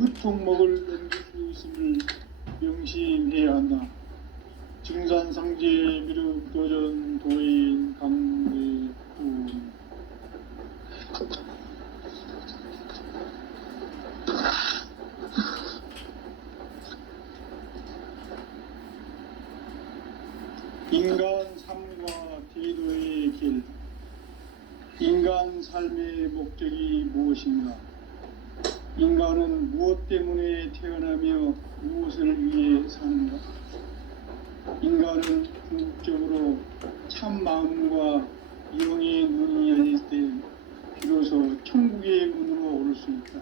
의통목을 넘길 수 있음을 명심해야 한다. 증산상제 미륵도전 도인 강대훈. 인간 삶과 대도의 길. 인간 삶의 목적이 무엇인가? 인간은 무엇 때문에 태어나며 무엇을 위해 사는가? 인간은 궁극적으로 참 마음과 영의 눈이 열릴 때 비로소 천국의 문으로 오를 수 있다.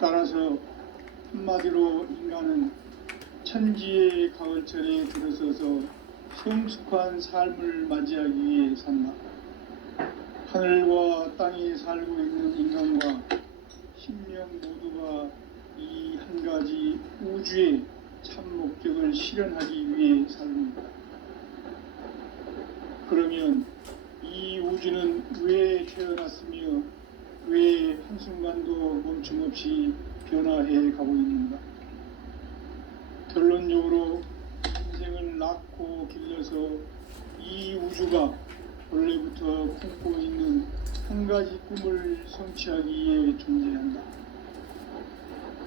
따라서 한마디로 인간은 천지의 가을철에 들어서서 성숙한 삶을 맞이하기 위해 산다. 하늘과 땅에 살고 있는 인간과 신명 모두가 이 한 가지 우주의 참 목적을 실현하기 위해 삽니다. 그러면 이 우주는 왜 태어났으며 왜 한순간도 멈춤없이 변화해 가고 있는가? 결론적으로 인생을 낳고 길러서 이 우주가 원래부터 품고 있는 한 가지 꿈을 성취하기 위해 존재한다.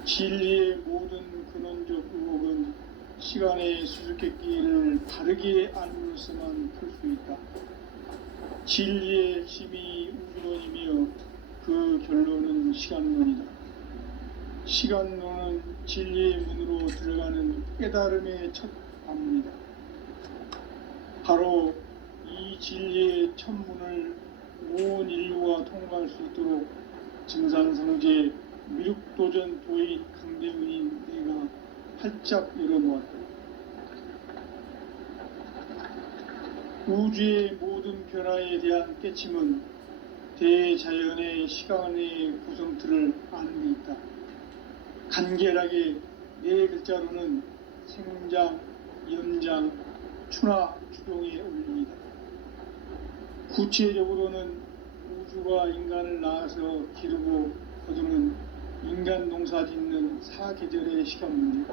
진리의 모든 근원적 의혹은 시간의 수수께끼를 바르게 알므로서만 풀 수 있다. 진리의 핵심이 우주론이며 그 결론은 시간론이다. 시간론은 진리의 문으로 들어가는 깨달음의 첫 관문이다. 바로 이 진리의 첫 문을 온 인류가 통과할 수 있도록 증산상제 미륵도전 도인 강대훈인 내가 활짝 열어놓았다. 우주의 모든 변화에 대한 깨침은 대자연의 시간의 구성틀을 아는 데 있다. 간결하게 네 글자로는 생장, 연장, 추나 추동의 원리이다. 구체적으로는 우주가 인간을 낳아서 기르고 거두는 인간 농사 짓는 사계절의 시간 문제.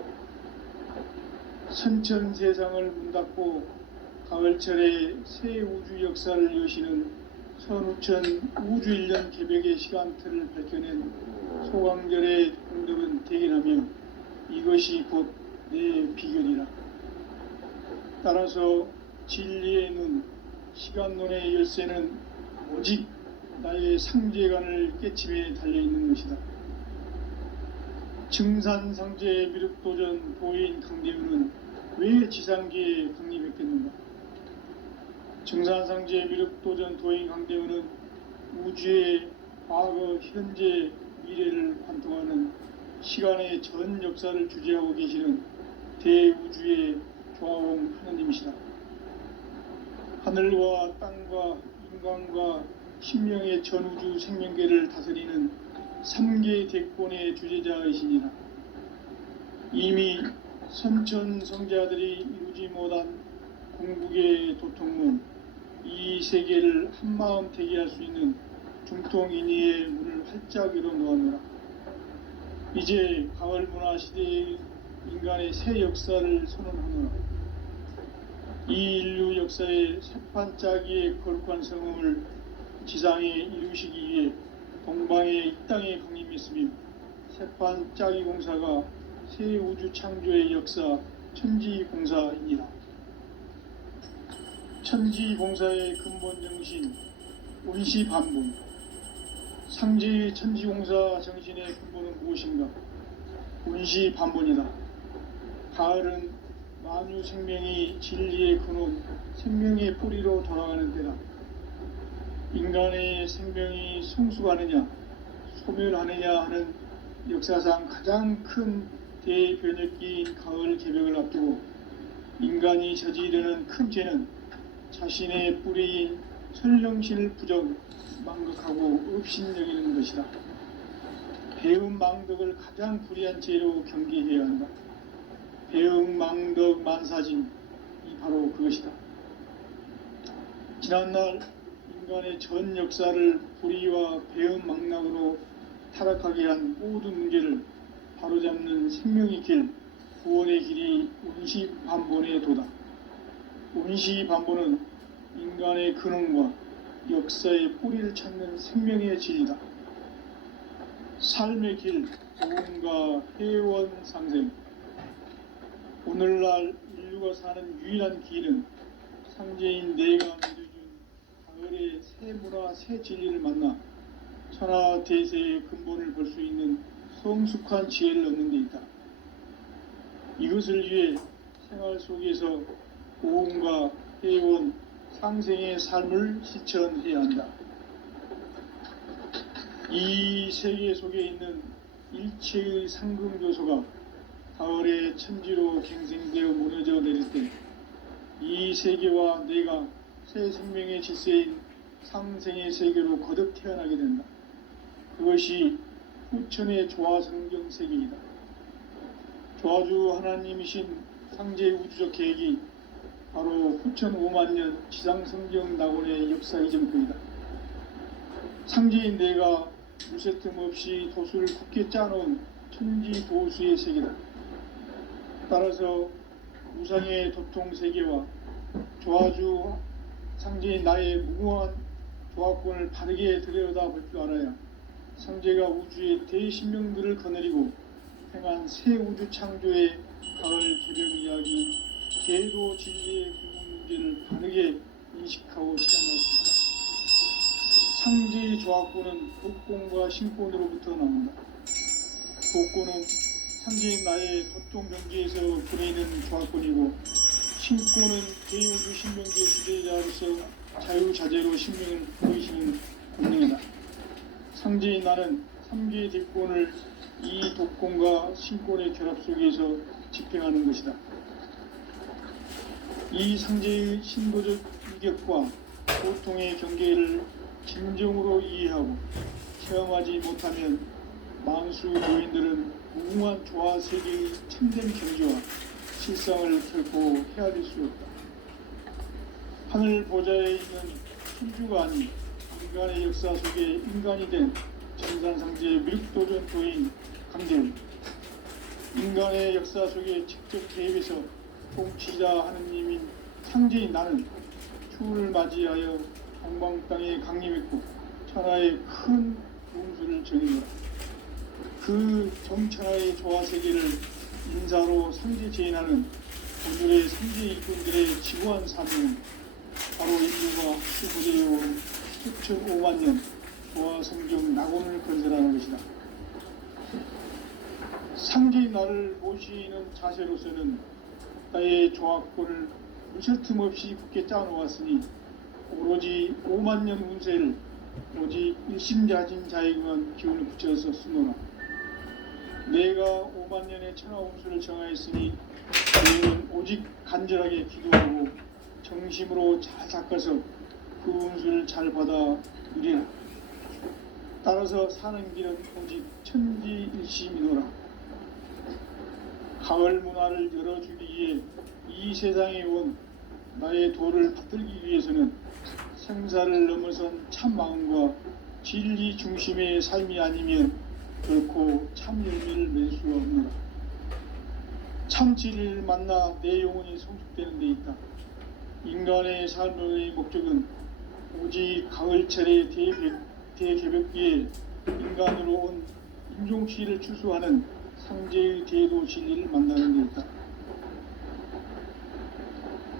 선천 세상을 문 닫고 가을철에 새 우주 역사를 여시는 선우천 우주 1년 개벽의 시간틀을 밝혀낸 소강절의 공덕은 대견하며 이것이 곧 내 비결이라. 따라서 진리의 눈, 시간론의 열쇠는 오직 나의 상제관을 깨침에 달려있는 것이다. 증산상제 미륵도전 도인 강대훈은 왜 지상계에 강림했겠는가? 증산상제 미륵도전 도인 강대훈은 우주의 과거, 현재, 미래를 관통하는 시간의 전 역사를 주재하고 계시는 대우주의 조화홍 하느님이시다. 하늘과 땅과 인간과 신명의 전우주 생명계를 다스리는 3계 대권의 주제자이시니라. 이미 선천성자들이 이루지 못한 궁극의 도통문, 이 세계를 한마음 되게 할 수 있는 중통인의의 문을 활짝 열어놓았노라. 이제 가을 문화 시대의 인간의 새 역사를 선언하노라. 이 인류 역사의 새판짜기의 거룩한 성음을 지상에 이루시기 위해 동방의 이 땅에 강림했으며 새판짜기 공사가 새 우주 창조의 역사 천지공사이니라. 천지공사의 근본 정신 운시반분. 상제의 천지공사 정신의 근본은 무엇인가? 운시반분이다. 가을은 만유 생명이 진리의 근원, 생명의 뿌리로 돌아가는 때다. 인간의 생명이 성숙하느냐, 소멸하느냐 하는 역사상 가장 큰 대변혁기인 가을 개벽을 앞두고 인간이 저지르는 큰 죄는 자신의 뿌리인 설령실 부정, 망극하고 업신여기는 것이다. 배음 망덕을 가장 불의한 죄로 경계해야 한다. 배음 망덕 만사진, 이 바로 그것이다. 지난날 인간의 전 역사를 불의와 배음 망락으로 타락하게 한 모든 문제를 바로잡는 생명의 길, 구원의 길이 운시반본에 도다. 운시반본은 인간의 근원과 역사의 뿌리를 찾는 생명의 진리다. 삶의 길, 보험과 회원 상생. 오늘날 인류가 사는 유일한 길은 상제인 내가 믿어준 가을의 새 문화, 새 진리를 만나 천하 대세의 근본을 볼 수 있는 성숙한 지혜를 얻는 데 있다. 이것을 위해 생활 속에서 보험과 회원, 상생의 삶을 실천해야 한다. 이 세계 속에 있는 일체의 상금교소가 가을의 천지로 갱생되어 무너져 내릴 때 이 세계와 내가 새 생명의 질서인 상생의 세계로 거듭 태어나게 된다. 그것이 후천의 조화성경 세계이다. 조화주 하나님이신 상제의 우주적 계획이 바로 후천 5만년 지상성경 낙원의 역사 이전표이다. 상제인 내가 무쇠틈 없이 도수를 굳게 짜놓은 천지 도수의 세계다. 따라서 우상의 도통 세계와 조화주 상제인 나의 무궁한 조화권을 바르게 들여다볼 줄 알아야 상제가 우주의 대신명들을 거느리고 행한 새 우주 창조의 가을 개벽 이야기, 계도 진리의 궁극 문제를 바르게 인식하고 체험할 수 있다. 상제의 조화권은 독권과 신권으로부터 나온다. 독권은 상제인 나의 도통 경계에서 보내는 조화권이고, 신권은 대우주 신명계 주제자로서 자유자재로 신명을 보이시는 권능이다. 상제인 나는 3개의 대권을 이 독권과 신권의 결합 속에서 집행하는 것이다. 이 상제의 신도적 위격과 고통의 경계를 진정으로 이해하고 체험하지 못하면 만수 노인들은 무궁한 조화 세계의 참된 경지와 실상을 결코 헤아릴 수 없다. 하늘 보좌에 있는 천주가 아닌 인간의 역사 속에 인간이 된 전산상제의 밀도전도인 강제는 인간의 역사 속에 직접 개입해서 통치자 하느님인 상제인 나는 추운을 맞이하여 동방 땅에 강림했고 천하의 큰 용수를 정의하라. 그 정천하의 조화 세계를 인사로 상제 제인하는 오늘의 상제 일꾼들의 지구한 사명은 바로 인류가 수부대해온 수천 5만년 조화 성경 낙원을 건설하는 것이다. 상제인 나를 모시는 자세로서는 나의 조화권을 무실 틈 없이 굳게 짜놓았으니 오로지 5만년 운세를 오직 일심자진 자에게만 기운을 붙여서 쓰노라. 내가 5만년의 천하 운수를 정하였으니 너희는 오직 간절하게 기도하고 정심으로 잘 닦아서 그 운수를 잘 받아 누리라. 따라서 사는 길은 오직 천지일심이노라. 가을 문화를 열어주기 위해 이 세상에 온 나의 도를 받들기 위해서는 생사를 넘어선 참 마음과 진리 중심의 삶이 아니면 결코 참 열매를 맺을 수가 없노라. 참 진리를 만나 내 영혼이 성숙되는 데 있다. 인간의 삶의 목적은 오직 가을철의 대개벽기에 인간으로 온 인종치를 추수하는 상제의 대도 진리를 만나는 데 있다.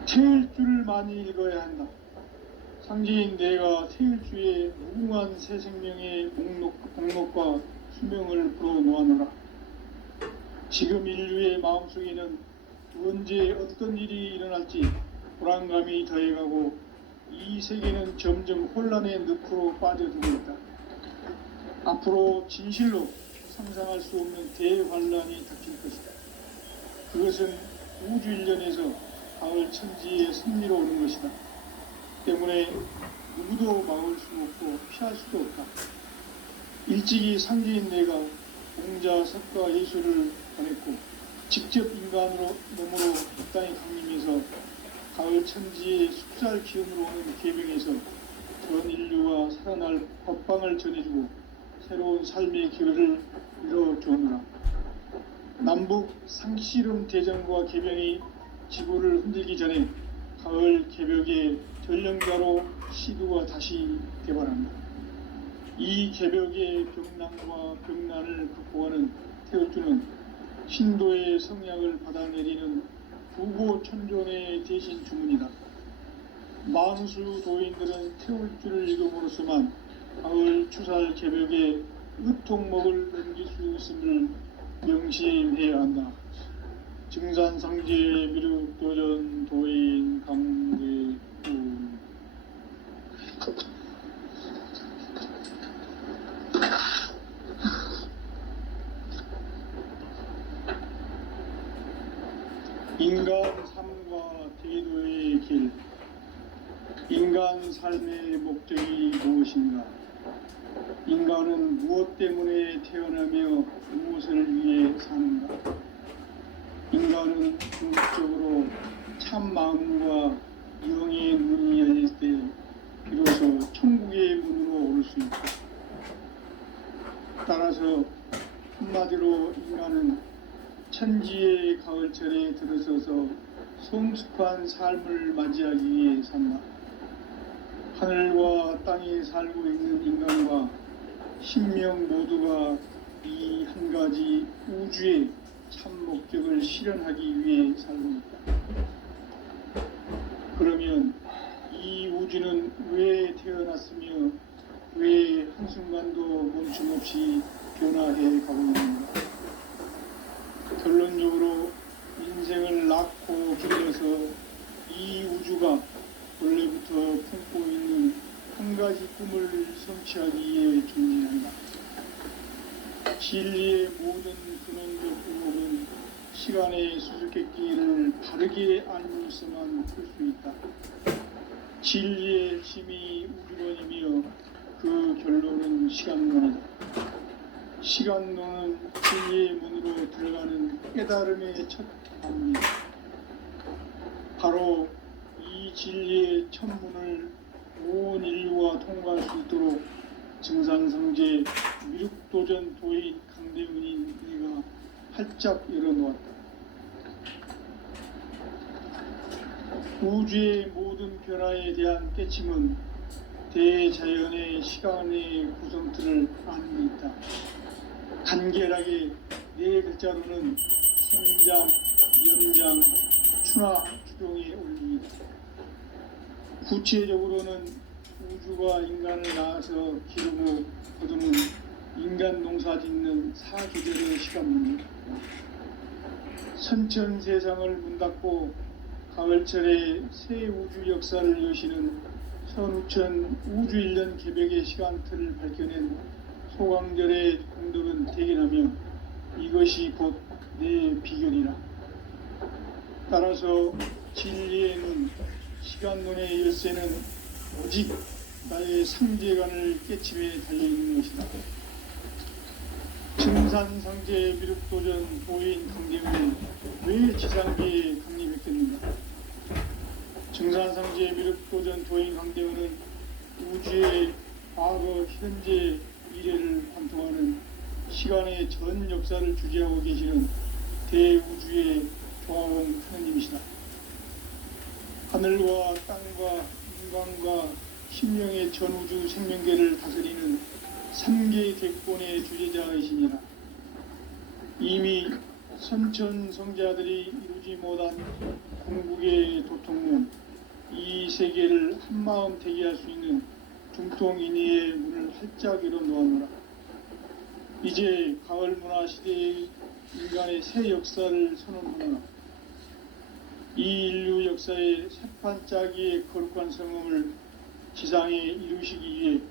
태일주를 많이 읽어야 한다. 상제인 내가 태일주의 무궁한 새 생명의 목록과 수명을 풀어놓아노라. 지금 인류의 마음속에는 언제 어떤 일이 일어날지 불안감이 더해가고 이 세계는 점점 혼란의 늪으로 빠져들고 있다. 앞으로 진실로 상상할 수 없는 대환란이 닥칠 것이다. 그것은 우주 일련에서 가을 천지의 승리로 오는 것이다. 때문에 누구도 막을 수 없고 피할 수도 없다. 일찍이 상제인 내가 공자, 석가, 예수를 보냈고 직접 인간으로 몸으로 이 땅에 강림해서 가을 천지의 숲살 기운으로 오는 계명에서 전 인류와 살아날 법방을 전해주고 새로운 삶의 기회를 열어주느라. 남북 상씨름 대전과 개병이 지구를 흔들기 전에 가을 개벽의 전령자로 시두가 다시 개발한다. 이 개벽의 병난과 병난을 극복하는 태울주는 신도의 성약을 받아내리는 부고천존의 대신 주문이다. 만수 도인들은 태울주를 읽음으로써만 가을 추살 개벽의 의통목을 넘길 수 있음을 명심해야 한다. 증산상제 미륵도전 도인 강대군. 인간 삶과 대도의 길. 인간 삶의 목적이 무엇인가? 인간은 무엇 때문에 태어나며 무엇을 위해 사는가? 인간은 궁극적으로 참 마음과 영의 문이 열릴 때 비로소 천국의 문으로 오를 수 있다. 따라서 한마디로 인간은 천지의 가을철에 들어서서 성숙한 삶을 맞이하기 위해 산다. 하늘과 땅에 살고 있는 인간과 신명 모두가 이 한 가지 우주의 참 목적을 실현하기 위해 살고 있다. 그러면 이 우주는 왜 태어났으며 왜 한순간도 멈춤없이 변화해 가고 있는가? 결론적으로 인생을 낳고 길러서 이 우주가 원래부터 품고 있는 한 가지 꿈을 성취하기 위해 존재한다. 진리의 모든 근원적 의혹은 시간의 수수께끼를 바르게 알면서만 풀 수 있다. 진리의 힘이 우주론이며 그 결론은 시간론이다. 시간론은 진리의 문으로 들어가는 깨달음의 첫 단계이다. 바로 이 진리의 첫 문을 온 인류가 통과할 수 있도록 증산성제 미륵도전 도인 강대훈인 이가 활짝 열어놓았다. 우주의 모든 변화에 대한 깨침은 대자연의 시간의 구성틀을 아는 데 있다. 간결하게 네 글자로는 생장, 연장, 추나 추동의 원리이다. 구체적으로는 우주가 인간을 낳아서 기르고 거두는 인간 농사 짓는 사계절의 시간문이다. 선천 세상을 문 닫고 가을철에 새 우주 역사를 여시는 선우천 우주 1년 개벽의 시간틀을 밝혀낸 소강절의 공덕은 대견하며 이것이 곧 내 비결이라. 따라서 진리의 눈, 시간론의 열쇠는 오직 나의 상제관을 깨침에 달려있는 것이다. 증산상제 미륵도전 도인 강대훈은 왜 지상계에 강림했겠는가? 증산상제 미륵도전 도인 강대훈은 우주의 과거, 현재, 미래를 관통하는 시간의 전 역사를 주재하고 계시는 대우주의 조화원 하느님이시다. 하늘과 땅과 인간과 신명의 전우주 생명계를 다스리는 3개 객본의 주제자이시니라. 이미 선천성자들이 이루지 못한 궁극의 도통문, 이 세계를 한마음 되게 할 수 있는 중통인의의 문을 활짝 열어놓았노라. 이제 가을 문화 시대의 인간의 새 역사를 선언하노라. 이 인류 역사의 새판짜기의 거룩한 성음을 지상에 이루시기 위해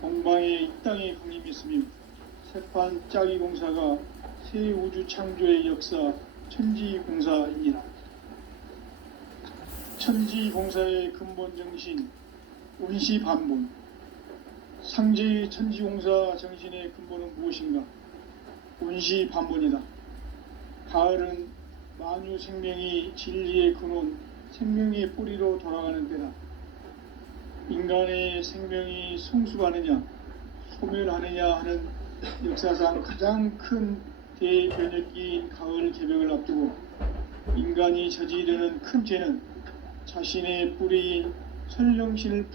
동방의 이 땅에 강림했으며 새판짜기 공사가 새 우주 창조의 역사 천지공사이니라. 천지공사의 근본 정신 운시반본. 상제의 천지공사 정신의 근본은 무엇인가? 운시반본이다. 가을은 만유 생명이 진리의 근원, 생명의 뿌리로 돌아가는 때다. 인간의 생명이 성숙하느냐, 소멸하느냐 하는 역사상 가장 큰 대변혁기인 가을 개벽을 앞두고 인간이 저지르는 큰 죄는 자신의 뿌리인 설령신을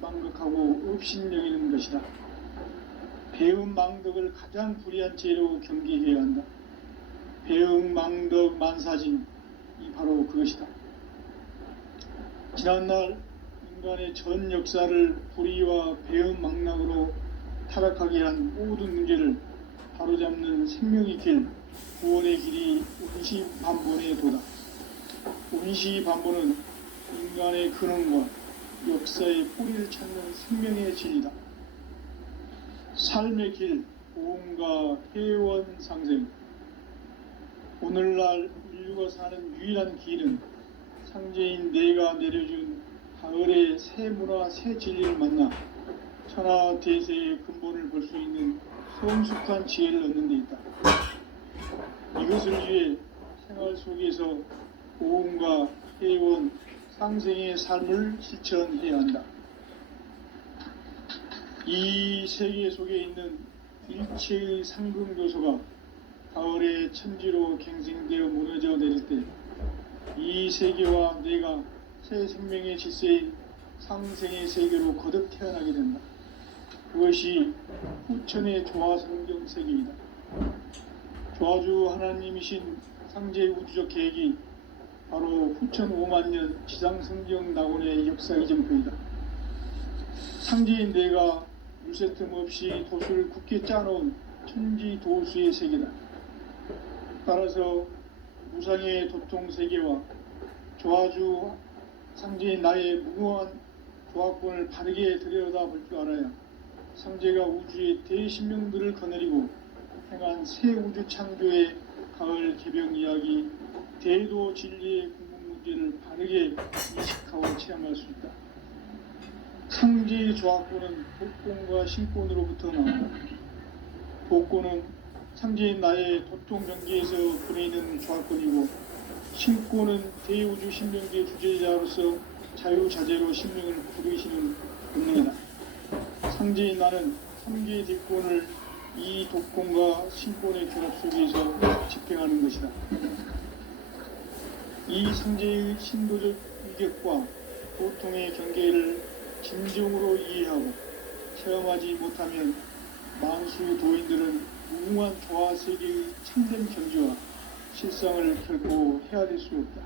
망각하고 업신여기는 것이다. 배은망덕을 가장 불의한 죄로 경계해야 한다. 배은망덕 만사진이 바로 그것이다. 지난날 인간의 전 역사를 불의와 배은망락으로 타락하게 한 모든 문제를 바로잡는 생명의 길, 구원의 길이 운시반본의 도다. 운시반본은 인간의 근원과 역사의 뿌리를 찾는 생명의 진리다. 삶의 길, 보험과 회원 상생. 오늘날 인류가 사는 유일한 길은 상제인 내가 내려준 가을의 새 문화, 새 진리를 만나 천하 대세의 근본을 볼 수 있는 성숙한 지혜를 얻는 데 있다. 이것을 위해 생활 속에서 보험과 회원, 상생의 삶을 실천해야 한다. 이 세계 속에 있는 일체의 상금 요소가 가을의 천지로 갱생되어 무너져 내릴 때 이 세계와 내가 새 생명의 질서인 상생의 세계로 거듭 태어나게 된다. 그것이 후천의 조화성경 세계이다. 조화주 하나님이신 상제의 우주적 계획이 바로 후천 5만년 지상성경 낙원의 역사 이정표이다. 상제인 내가 물새 틈 없이 도수를 굳게 짜놓은 천지 도수의 세계다. 따라서 무상의 도통 세계와 조화주 상제인 나의 무궁한 조화권을 바르게 들여다볼 줄 알아야 상제가 우주의 대신명들을 거느리고 행한 새 우주 창조의 가을 개벽 이야기, 대도 진리의 궁극 문제를 바르게 인식하고 체험할 수 있다. 상제의 조화권은 복권과 신권으로부터 나온다. 복권은 상제인 나의 도통 경계에서 보내는 조화권이고, 신권은 대우주 신명계 주제자로서 자유자재로 신명을 부르시는 본능이다. 상제인 나는 3개의 뒷권을 이 독권과 신권의 결합 속에서 집행하는 것이다. 이 상제의 신도적 위격과 보통의 경계를 진정으로 이해하고 체험하지 못하면 만수 도인들은 무궁한 조화 세계의 참된 경지와 실상을 결코 헤아릴 수 없다.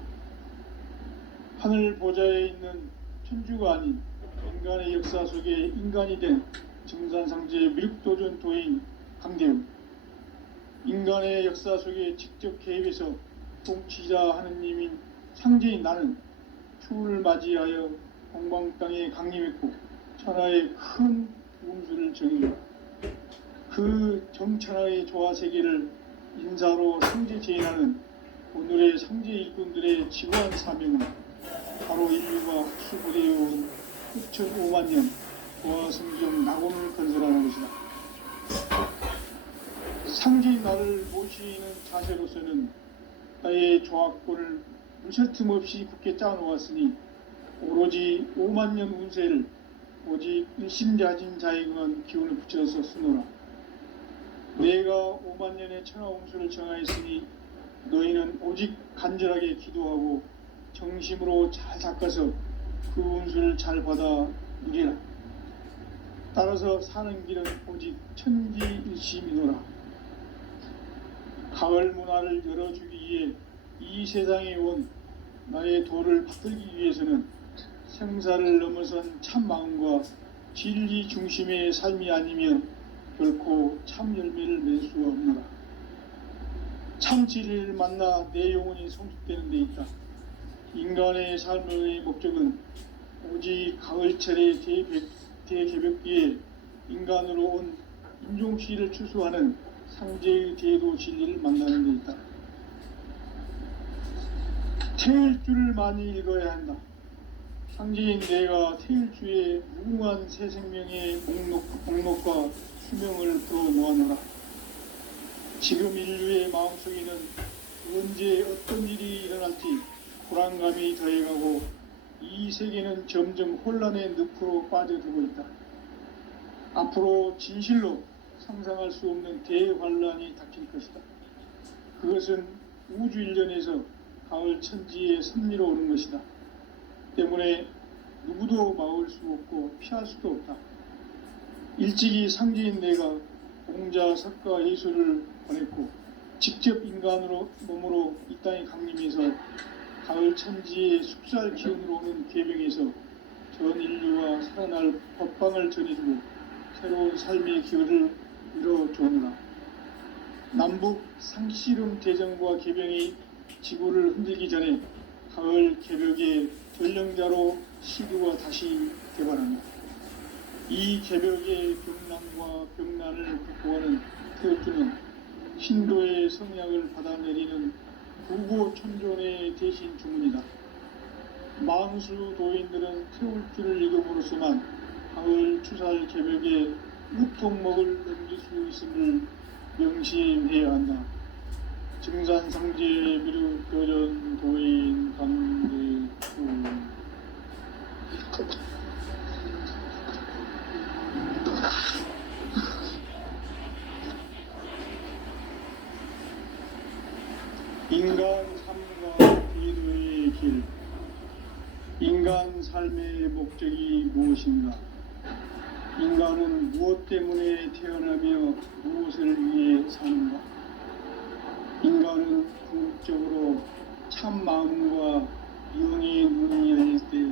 하늘 보좌에 있는 천주가 아닌 인간의 역사 속에 인간이 된 정산상제의 밀도전 도인 강대웅, 인간의 역사 속에 직접 개입해서 통치자 하느님인 상제인 나는 추운을 맞이하여 동방 땅에 강림했고 천하의 큰 운수를 정의했다. 그 정천하의 조화세계를 인사로 상제 제인하는 오늘의 상제 일꾼들의 지구한 사명은 바로 인류가 수부되어온 6,500년 조화성경 낙원을 건설하는 것이다. 상제인 나를 모시는 자세로서는 나의 조화권을 물새틈 없이 굳게 짜놓았으니 오로지 5만년 운세를 오직 일심자진 자에 응한 기운을 붙여서 쓰노라. 내가 5만년의 천하운수를 정하였으니 너희는 오직 간절하게 기도하고 정심으로 잘 닦아서 그 운수를 잘 받아 누리라. 따라서 사는 길은 오직 천지일심이노라. 가을 문화를 열어주기 위해 이 세상에 온 나의 도를 받들기 위해서는 생사를 넘어선 참 마음과 진리 중심의 삶이 아니면 결코 참 열매를 맺을 수가 없노라. 참 진리를 만나 내 영혼이 성숙되는 데 있다. 인간의 삶의 목적은 오직 가을철의 대개벽기에 인간으로 온 인종시를 추수하는 상제의 대도 진리를 만나는 데 있다. 태일주를 많이 읽어야 한다. 상제인 내가 태일주의 무궁한 새 생명의 목록과 수명을 풀어놓아노라. 지금 인류의 마음속에는 언제 어떤 일이 일어날지 불안감이 더해가고 이 세계는 점점 혼란의 늪으로 빠져들고 있다. 앞으로 진실로 상상할 수 없는 대환란이 닥칠 것이다. 그것은 우주 일련에서 가을 천지의 섭리로 오는 것이다. 때문에 누구도 막을 수 없고 피할 수도 없다. 일찍이 상제인 내가 공자, 석가, 예수를 보냈고 직접 인간으로 몸으로 이 땅에 강림해서 가을 천지의 숙살 기운으로 오는 계병에서 전 인류와 살아날 법방을 전해주고 새로운 삶의 기회를 이뤄주느라. 남북 상씨름 대전과 계병이 지구를 흔들기 전에 가을 개벽의 전령자로 시드가 다시 개발한다. 이 개벽의 병난과 병난을 극복하는 태극기는 신도의 성약을 받아내리는 부고천존의 대신 주문이다. 망수 도인들은 태울주를 읽음으로써만 가을 추살 개벽의 우통목을 넘길 수 있음을 명심해야 한다. 증산상제 미륵교전 도인 강대구. 인간 삶과 기도의 길. 인간 삶의 목적이 무엇인가? 인간은 무엇 때문에 태어나며 무엇을 위해 사는가? 인간은 궁극적으로 참 마음과 영의 문이 열릴 때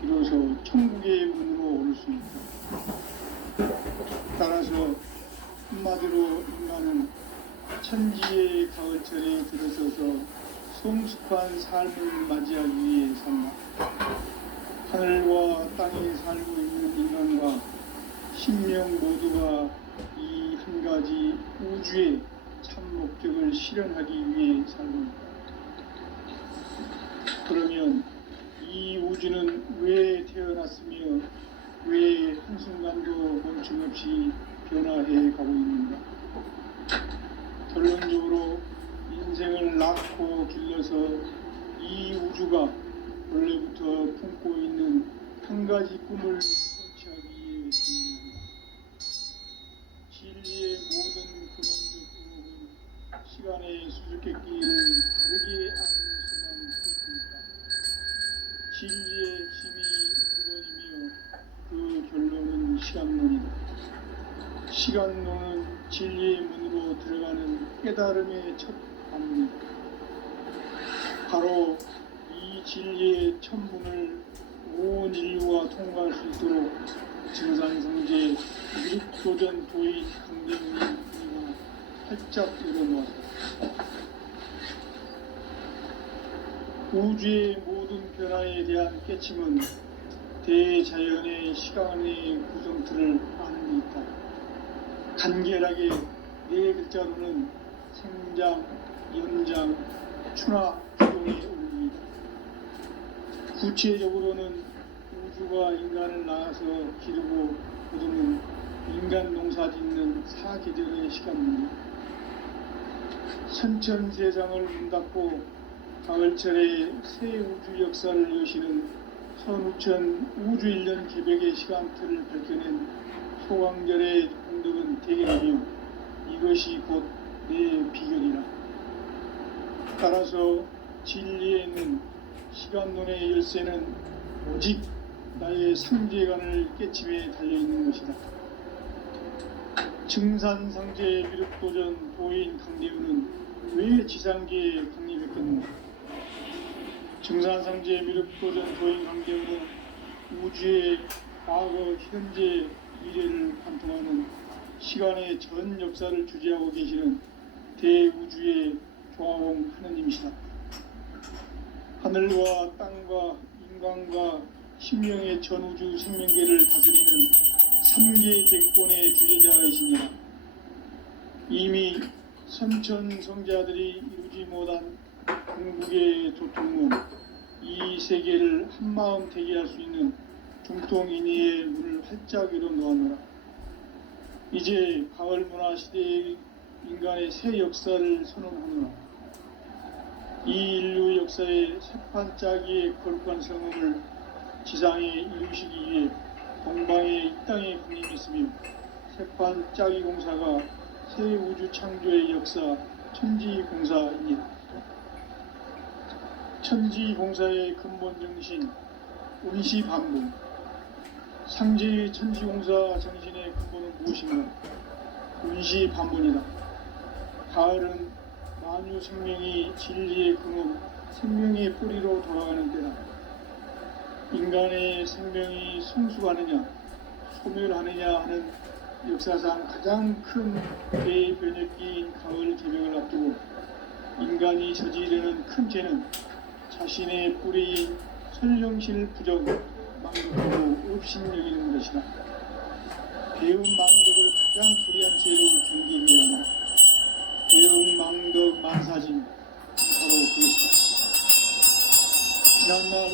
비로소 천국의 문으로 오를 수 있다. 따라서 한마디로 인간은 천지의 가을철에 들어서서 성숙한 삶을 맞이하기 위해 산다. 하늘과 땅에 살고 있는 인간과 신명 모두가 이 한 가지 우주의 참 목적을 실현하기 위해 살고 있다. 그러면 이 우주는 왜 태어났으며 왜 한순간도 멈춤없이 변화해 가고 있는가? 결론적으로 인생을 낳고 길러서 이 우주가 원래부터 품고 있는 한 가지 꿈을 성취하기 위해 진행한다. 진리의 모든 근원적 의혹은 시간의 수수께끼를 다르게 아는으로서만 풀 수 있다. 진리의 힘이 물건이며 그 결론은 시간론이다. 시간론은 진리의 문으로 들어가는 깨달음의 첫 관문이다. 바로 이 진리의 첫 문을 온 인류가 통과할 수 있도록 증산성제 미륵도전 도인 강대문이 활짝 열어놓았다. 우주의 모든 변화에 대한 깨침은 대자연의 시간의 구성틀을 아는 데 있다. 간결하게 네 글자로는 생장, 연장, 추나, 주동의 원리이다. 구체적으로는 우주가 인간을 낳아서 기르고 거두는 인간 농사 짓는 사계절의 시간입니다. 선천 세상을 문 닫고 가을철에 새 우주 역사를 여시는 선우천 우주 일년 개벽의 시간틀을 밝혀낸 소강절의 공덕은 대개하며 이것이 곧 내 비결이라. 따라서 진리에 있는 시간론의 열쇠는 오직 나의 상제관을 깨침에 달려있는 것이다. 증산상제 미륵도전 도인 강대우는 왜 지상계에 강림했겠는가? 증산상제 미륵도전 도인 강대우는 우주의 과거, 현재, 미래를 관통하는 시간의 전 역사를 주재하고 계시는 대우주의 조화홍 하느님이시다. 하늘과 땅과 인간과 신명의 전우주 생명계를 다스리는 삼계 대권의 주제자이시니라. 이미 선천성자들이 이루지 못한 궁극의 조통문, 이 세계를 한마음 되게 할 수 있는 중통인의의 문을 활짝 열어 놓아노라. 이제 가을 문화 시대의 인간의 새 역사를 선언하노라. 이 인류 역사의 새판짜기의 거룩한 성음을 지상에 이루시기 위해 동방의 이 땅에 강림했으며 세판 짜기 공사가 새 우주 창조의 역사 천지공사입니다. 천지공사의 근본 정신 운시반복. 상제의 천지공사 정신의 근본은 무엇인가? 운시반복이다. 가을은 만유 생명이 진리의 근원, 생명의 뿌리로 돌아가는 때다. 인간의 생명이 성숙하느냐, 소멸하느냐 하는 역사상 가장 큰 대변혁기인 가을 개벽을 앞두고 인간이 저지르는 큰 죄는 자신의 뿌리인 설령실 부정, 망덕하고 업신여기는 것이다. 배은 망덕을 가장 불의한 죄로 경계해야 한다. 배은 망덕 만사진, 바로 그것이다. 지난날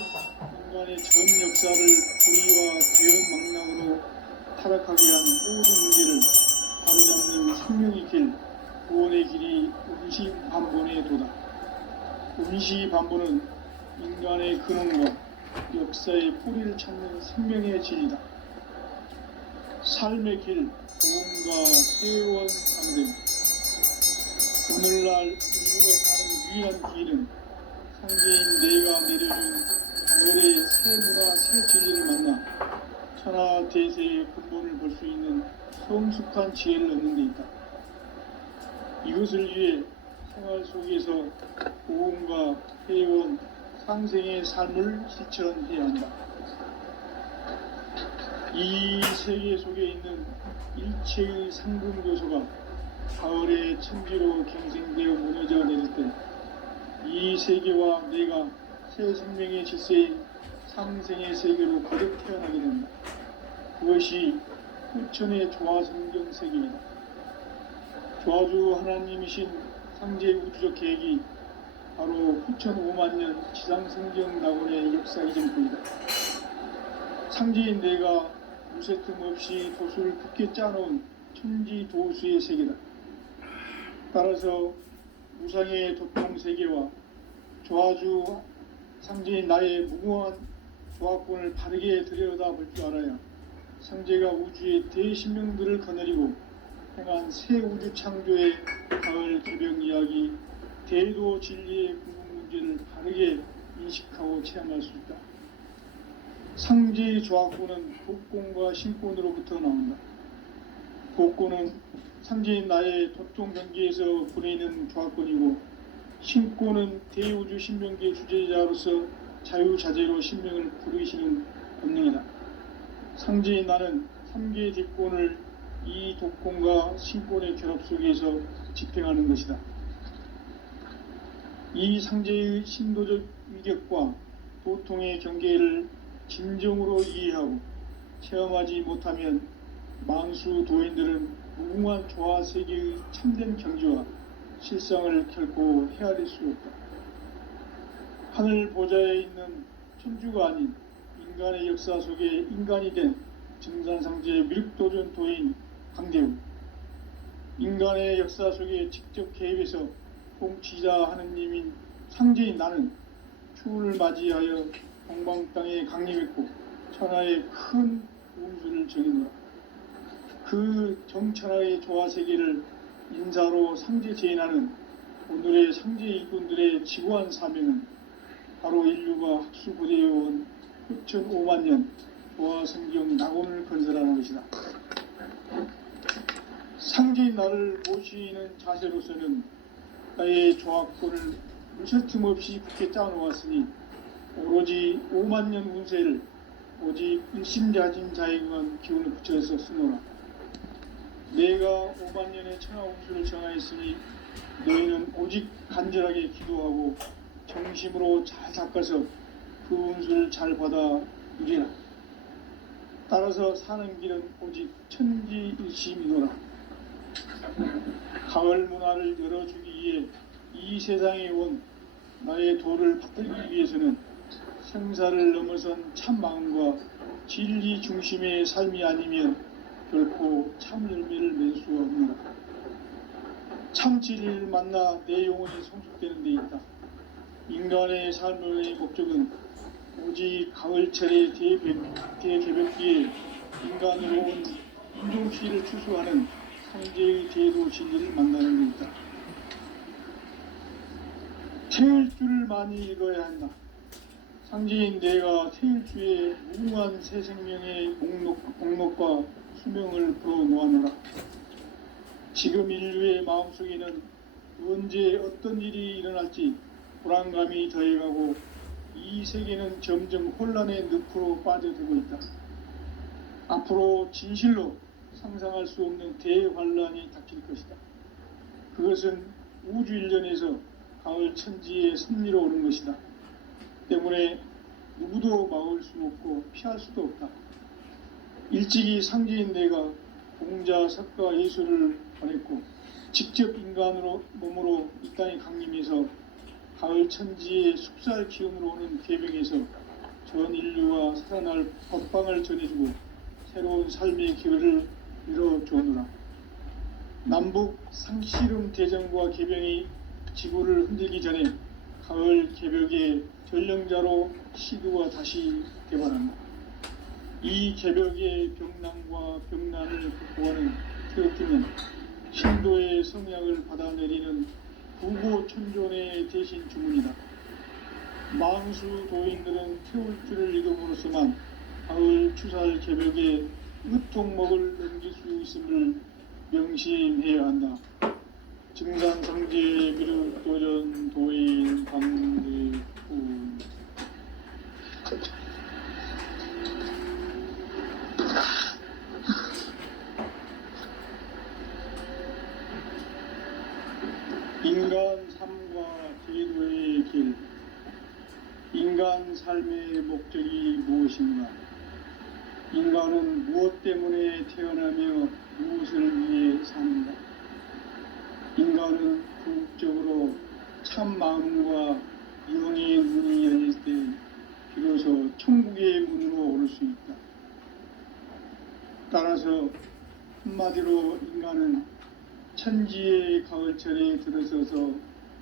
인간의 전 역사를 불의와 배은 망락으로 타락하게 한 모든 문제를 바로잡는 생명의 길, 구원의 길이 운시반본의 도다. 운시반본은 인간의 근원과 역사의 뿌리를 찾는 생명의 진리다. 삶의 길, 보험과 회원 상등. 오늘날 인류가 사는 유일한 길은 상제인 내가 내려준 가을의 새 문화, 새 진리를 만나 천하 대세의 근본을 볼 수 있는 성숙한 지혜를 얻는 데 있다. 이것을 위해 생활 속에서 보험과 회원, 상생의 삶을 실천해야 한다. 이 세계 속에 있는 일체의 상금 요소가 가을의 천지로 갱생되어 무너져 내릴 때 이 세계와 내가 새 생명의 질서인 상생의 세계로 거듭 태어나게 된다. 그것이 후천의 조화성경 세계이다. 조화주 하나님이신 상제의 우주적 계획이 바로 후천 5만 년 지상성경 낙원의 역사 이전부이다. 상제인 내가 무쇠 틈 없이 도수를 굳게 짜놓은 천지 도수의 세계다. 따라서 무상의 도통 세계와 조화주 상제인 나의 무궁한 조화권을 바르게 들여다볼 줄 알아야 상제가 우주의 대신명들을 거느리고 행한 새 우주 창조의 가을 개벽 이야기, 대도 진리의 궁극 문제를 바르게 인식하고 체험할 수 있다. 상제의 조화권은 복권과 신권으로부터 나온다. 복권은 상제인 나의 도통 경계에서 보내는 조화권이고, 신권은 대우주 신명기의 주제자로서 자유자재로 신명을 부르시는 권능이다. 상제인 나는 3개의 뒷권을 이 독권과 신권의 결합 속에서 집행하는 것이다. 이 상제의 신도적 위격과 도통의 경계를 진정으로 이해하고 체험하지 못하면 만수 도인들은 무궁한 조화 세계의 참된 경지와 실상을 결코 헤아릴 수 없다. 하늘 보좌에 있는 천주가 아닌 인간의 역사 속에 인간이 된 증산상제의 미륵도전 도인 강대우, 인간의 역사 속에 직접 개입해서 통치자 하느님인 상제인 나는 추운을 맞이하여 동방 땅에 강림했고 천하의 큰 운수를 정해놓아 그 정천하의 조화세계를 인사로 상제 제인하는 오늘의 상제 일꾼들의 지구한 사명은 바로 인류가 학수고대해온 후천 5만 년 조화성경 낙원을 건설하는 것이다. 상제인 나를 모시는 자세로서는 나의 조화권을 무쇠 틈 없이 굳게 짜놓았으니 오로지 5만 년 운세를 오직 일심자진 자에게만 기운을 붙여서 쓰노라. 내가 5만 년의 천하 운수를 정하였으니 너희는 오직 간절하게 기도하고 정심으로 잘 닦아서 그 운수를 잘 받아 누리라. 따라서 사는 길은 오직 천지일심이노라. 가을 문화를 열어주기 위해 이 세상에 온 나의 도를 받들기 위해서는 생사를 넘어선 참 마음과 진리 중심의 삶이 아니면 결코 참 열매를 맺을 수가 없노라. 참 진리를 만나 내 영혼이 성숙되는 데 있다. 인간의 삶의 목적은 오직 가을철의 대개벽기에 인간으로 온 인종시를 추수하는 상제의 제도 진리를 만나는 것이다. 태을 줄을 많이 읽어야 한다. 상제인 내가 태일주의 무궁한 새 생명의 목록과 수명을 풀어놓아노라. 지금 인류의 마음속에는 언제 어떤 일이 일어날지 불안감이 더해가고 이 세계는 점점 혼란의 늪으로 빠져들고 있다. 앞으로 진실로 상상할 수 없는 대환란이 닥칠 것이다. 그것은 우주 일련에서 가을 천지의 섭리로 오는 것이다. 때문에 누구도 막을 수 없고 피할 수도 없다. 일찍이 상제인 내가 공자, 석가, 예수를 보냈고 직접 인간으로 몸으로 이 땅에 강림해서 가을 천지의 숙살 기운으로 오는 계명에서 전 인류와 살아날 법방을 전해주고 새로운 삶의 기회를 이뤄주오노라. 남북 상씨름 대전과 개병이 지구를 흔들기 전에 가을 개벽의 전령자로 시두가 다시 개발한다. 이 개벽의 병난과 병난을 극복하는 태극기는 신도의 성약을 받아내리는 부고천존의 대신 주문이다. 망수 도인들은 태울 줄을 읽음으로써만 가을 추살 개벽의 으통목을 넘길 수 있음을 명심해야 한다. 증산상제 미륵도전 도인 강대훈. 인간 삶과 제도의 길. 인간 삶의 목적이 무엇인가? 인간은 무엇 때문에 태어나며 무엇을 위해 사는가? 인간은 궁극적으로 참 마음과 영의 문이 열릴 때 비로소 천국의 문으로 오를 수 있다. 따라서 한마디로 인간은 천지의 가을철에 들어서서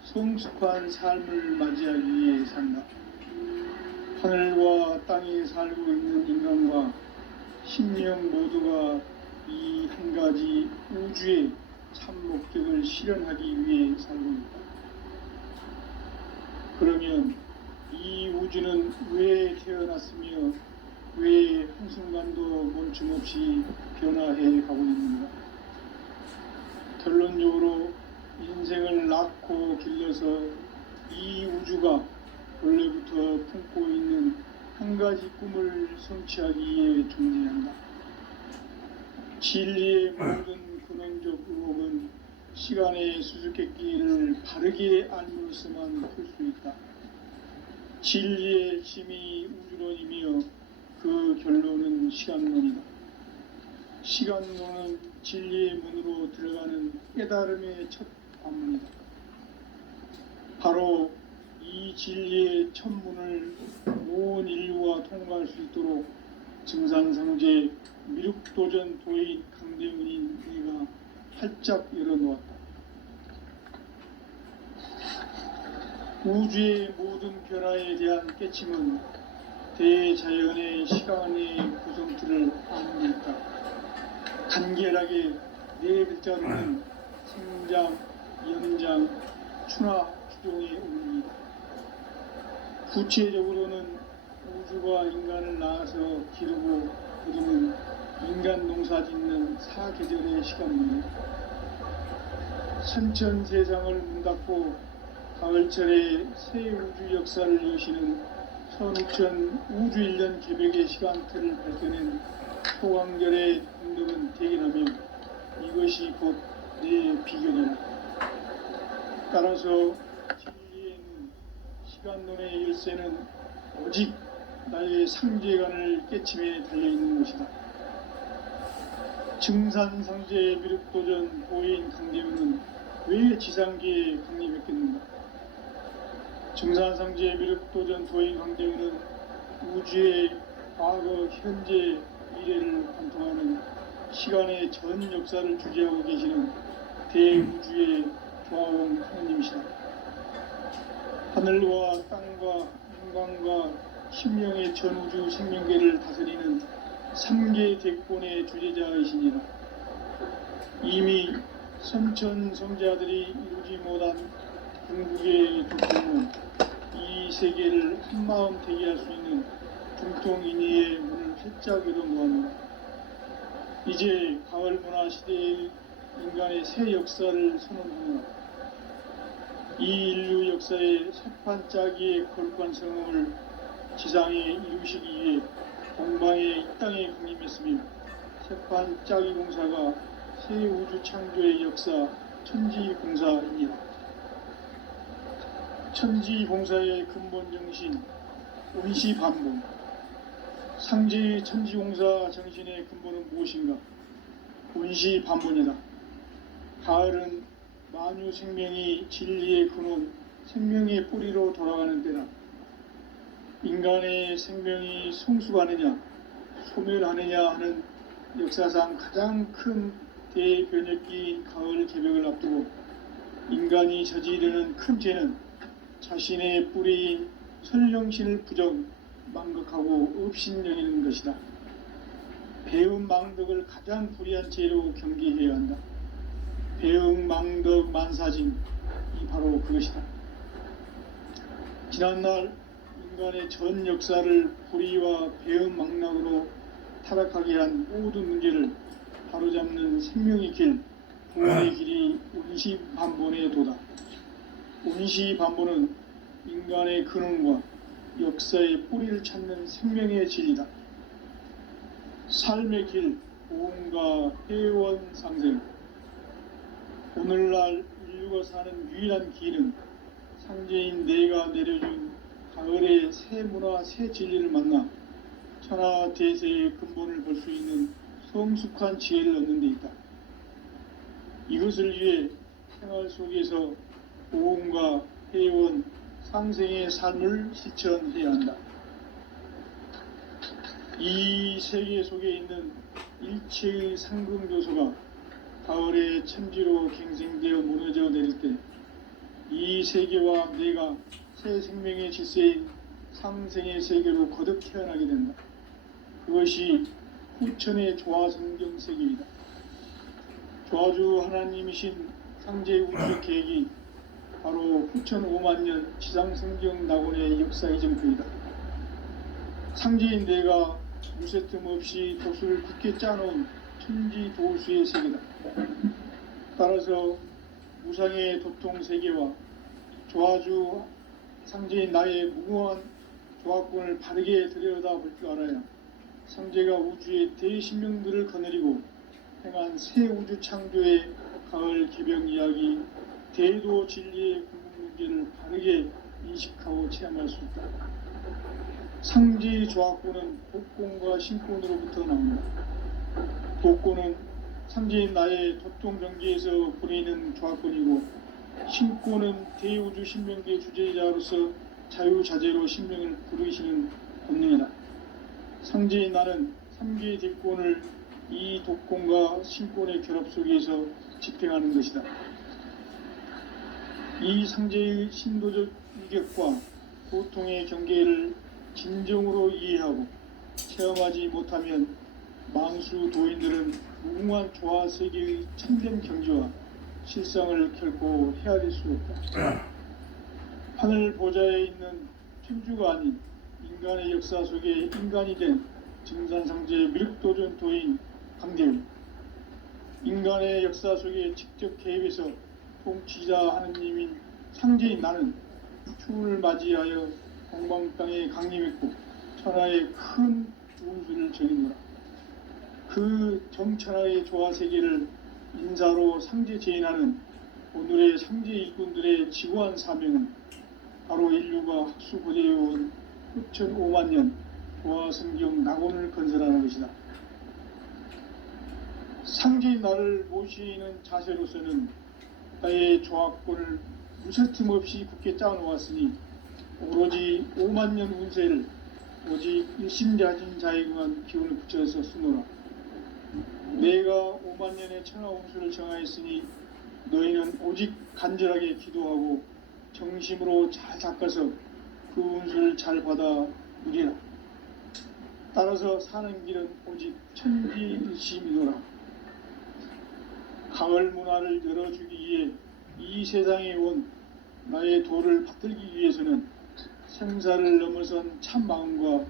성숙한 삶을 맞이하기 위해 산다. 하늘과 땅에 살고 있는 인간과 신령 모두가 이 한 가지 우주의 참 목적을 실현하기 위해 살고 있다. 그러면 이 우주는 왜 태어났으며 왜 한순간도 멈춤 없이 변화해 가고 있는가? 결론적으로 인생을 낳고 길러서 이 우주가 원래부터 품고 있는 한 가지 꿈을 성취하기 위해 존재한다. 진리의 모든 근원적 의혹은 시간의 수수께끼를 바르게 알므로서만 풀 수 있다. 진리의 힘이 우주론이며 그 결론은 시간론이다. 시간론은 진리의 문으로 들어가는 깨달음의 첫 관문이다. 바로 이 진리의 첫 문을 온 인류가 통과할 수 있도록 증산상제 미륵도전 도인 강대훈인 내가 활짝 열어놓았다. 우주의 모든 변화에 대한 깨침은 대자연의 시간의 구성틀을 아닙니까? 간결하게 네 글자로는 생장, 연장, 추나 추동의 의미이다. 구체적으로는 우주가 인간을 낳아서 기르고 거두는 인간 농사 짓는 사계절의 시간입니다. 선천 세상을 문 닫고 가을철에 새 우주 역사를 여시는 선우천 우주 일년 개벽의 시간틀을 밝혀낸 소강절의 공덕은 대견하며 이것이 곧 내 비결이다. 따라서 진리의 눈, 시간론의 열쇠는 오직 나의 상제관을 깨침에 달려있는 것이다. 증산상제 미륵도전 도인 강대훈은 왜 지상계에 강림했겠는가? 증산상제 미륵도전 도인 강대훈은 우주의 과거, 현재, 미래를 관통하는 시간의 전 역사를 주재하고 계시는 대우주의 조화원 하나님이시다. 하늘과 땅과 인간과 신명의 전우주 생명계를 다스리는 삼계 대권의 주제자이시니라. 이미 선천성자들이 이루지 못한 궁극의 독통은 이 세계를 한마음 되게 할 수 있는 중통인의의 문을 활짝 열어놓았노라. 이제 가을 문화 시대의 인간의 새 역사를 선언하노라. 이 인류 역사의 석판짜기의 거룩한 성음을 지상에 이루시기 위해 동방의 이 땅에 강림했으며 석판짜기 공사가 새 우주 창조의 역사 천지공사입니다. 천지공사의 근본 정신 온시반본. 상제의 천지공사 정신의 근본은 무엇인가? 온시반본이다. 가을은 만유 생명이 진리의 근원, 생명의 뿌리로 돌아가는 때다. 인간의 생명이 성숙하느냐, 소멸하느냐 하는 역사상 가장 큰 대변혁기인 가을 개벽을 앞두고 인간이 저지르는 큰 죄는 자신의 뿌리인 선령신을 부정, 망극하고 업신여기는 것이다. 배음 망덕을 가장 불의한 죄로 경계해야 한다. 배음 망덕 만사짐이 바로 그것이다. 지난날 인간의 전 역사를 불의와 배음 망락으로 타락하게 한 모든 문제를 바로잡는 생명의 길, 구원의 길이 온시반본의 도다. 온시반본은 인간의 근원과 역사의 뿌리를 찾는 생명의 진리다. 삶의 길, 보험과 회원 상생. 오늘날 인류가 사는 유일한 길은 상제인 내가 내려준 가을의 새 문화, 새 진리를 만나 천하 대세의 근본을 볼 수 있는 성숙한 지혜를 얻는 데 있다. 이것을 위해 생활 속에서 보험과 회원, 상생의 삶을 실천해야 한다. 이 세계 속에 있는 일체의 상금 요소가 가을의 천지로 갱생되어 무너져 내릴 때 이 세계와 내가 새 생명의 질서인 상생의 세계로 거듭 태어나게 된다. 그것이 후천의 조화성경 세계이다. 조화주 하나님이신 상제 우주 계획이 바로 후천 5만 년 지상성경 낙원의 역사 이정표이다. 상제인 내가 무쇠틈 없이 도수를 굳게 짜놓은 천지 도수의 세계다. 따라서 무상의 도통 세계와 조화주 상제인 나의 무궁한 조화권을 바르게 들여다볼 줄 알아야 상제가 우주의 대신명들을 거느리고 행한 새 우주 창조의 가을 개벽 이야기, 대도 진리의 궁극 문제를 바르게 인식하고 체험할 수 있다. 상제의 조화권은 복권과 신권으로부터 나온다. 복권은 상제인 나의 도통 경계에서 보내는 조화권이고, 신권은 대우주 신명계 주제자로서 자유자재로 신명을 부르시는 본능이다. 상제인 나는 3개의 대권을 이 독권과 신권의 결합 속에서 집행하는 것이다. 이 상제의 신도적 위격과 고통의 경계를 진정으로 이해하고 체험하지 못하면 만수 도인들은 무궁한 조화 세계의 참된 경지와 실상을 결코 헤아릴 수 없다. 하늘 보좌에 있는 천주가 아닌 인간의 역사 속에 인간이 된 증산상제의 미륵도전 도인 강대위, 인간의 역사 속에 직접 개입해서 통치자 하느님인 상제인 나는 추운을 맞이하여 동방 땅에 강림했고 천하의 큰 운수를 정했노라. 그 정천하의 조화 세계를 인사로 상제 제인하는 오늘의 상제 일꾼들의 지고한 사명은 바로 인류가 학수 고대해온 후천 5만 년 조화 성경 낙원을 건설하는 것이다. 상제인 나를 모시는 자세로서는 나의 조화권을 무쇠틈 없이 굳게 짜놓았으니 오로지 5만 년 운세를 오직 일심자진 자에게만 기운을 붙여서 쓰노라. 내가 5만 년의 천하 운수를 정하였으니 너희는 오직 간절하게 기도하고 정심으로 잘 닦아서 그 운수를 잘 받아 누리라. 따라서 사는 길은 오직 천지일심이노라. 가을 문화를 열어주기 위해 이 세상에 온 나의 도를 받들기 위해서는 생사를 넘어선 참 마음과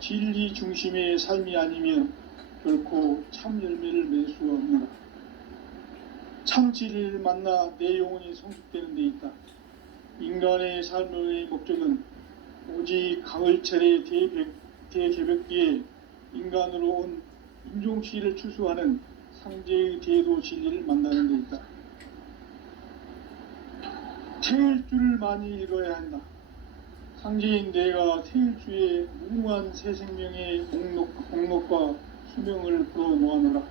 진리 중심의 삶이 아니면 결코 참 열매를 맺을 수 없노라. 참 진리를 만나 내 영혼이 성숙되는 데 있다. 인간의 삶의 목적은 오직 가을철의 대개벽기에 인간으로 온 인종시를 추수하는 상제의 대도 진리를 만나는 데 있다. 태일주를 많이 읽어야 한다. 상제인 내가 태일주의 무궁한 새 생명의 공록과 수명을 불어모아노라.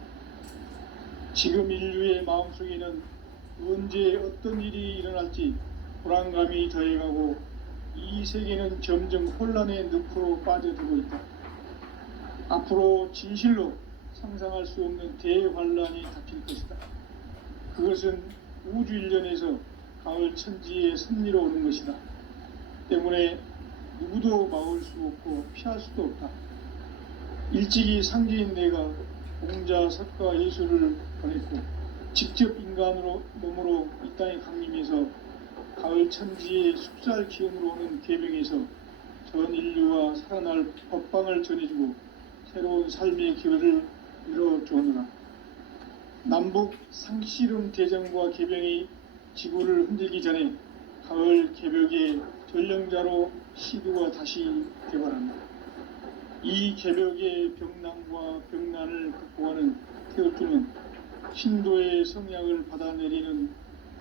지금 인류의 마음속에는 언제 어떤 일이 일어날지 불안감이 더해가고 이 세계는 점점 혼란의 늪으로 빠져들고 있다. 앞으로 진실로 상상할 수 없는 대환란이 닥칠 것이다. 그것은 우주 일련에서 가을 천지의 섭리로 오는 것이다. 때문에 누구도 막을 수 없고 피할 수도 없다. 일찍이 상제인 내가 공자, 석가, 예수를 보냈고 직접 인간으로 몸으로 이 땅에 강림해서 가을 천지의 숲살 기운으로 오는 계명에서 전 인류와 살아날 법방을 전해주고 새로운 삶의 기회를 이뤄주오느라. 남북 상씨름 대전과 계병이 지구를 흔들기 전에 가을 개벽의 전령자로 시두가 다시 개발한다. 이 개벽의 병난과 병난을 극복하는 태울주는 신도의 성약을 받아내리는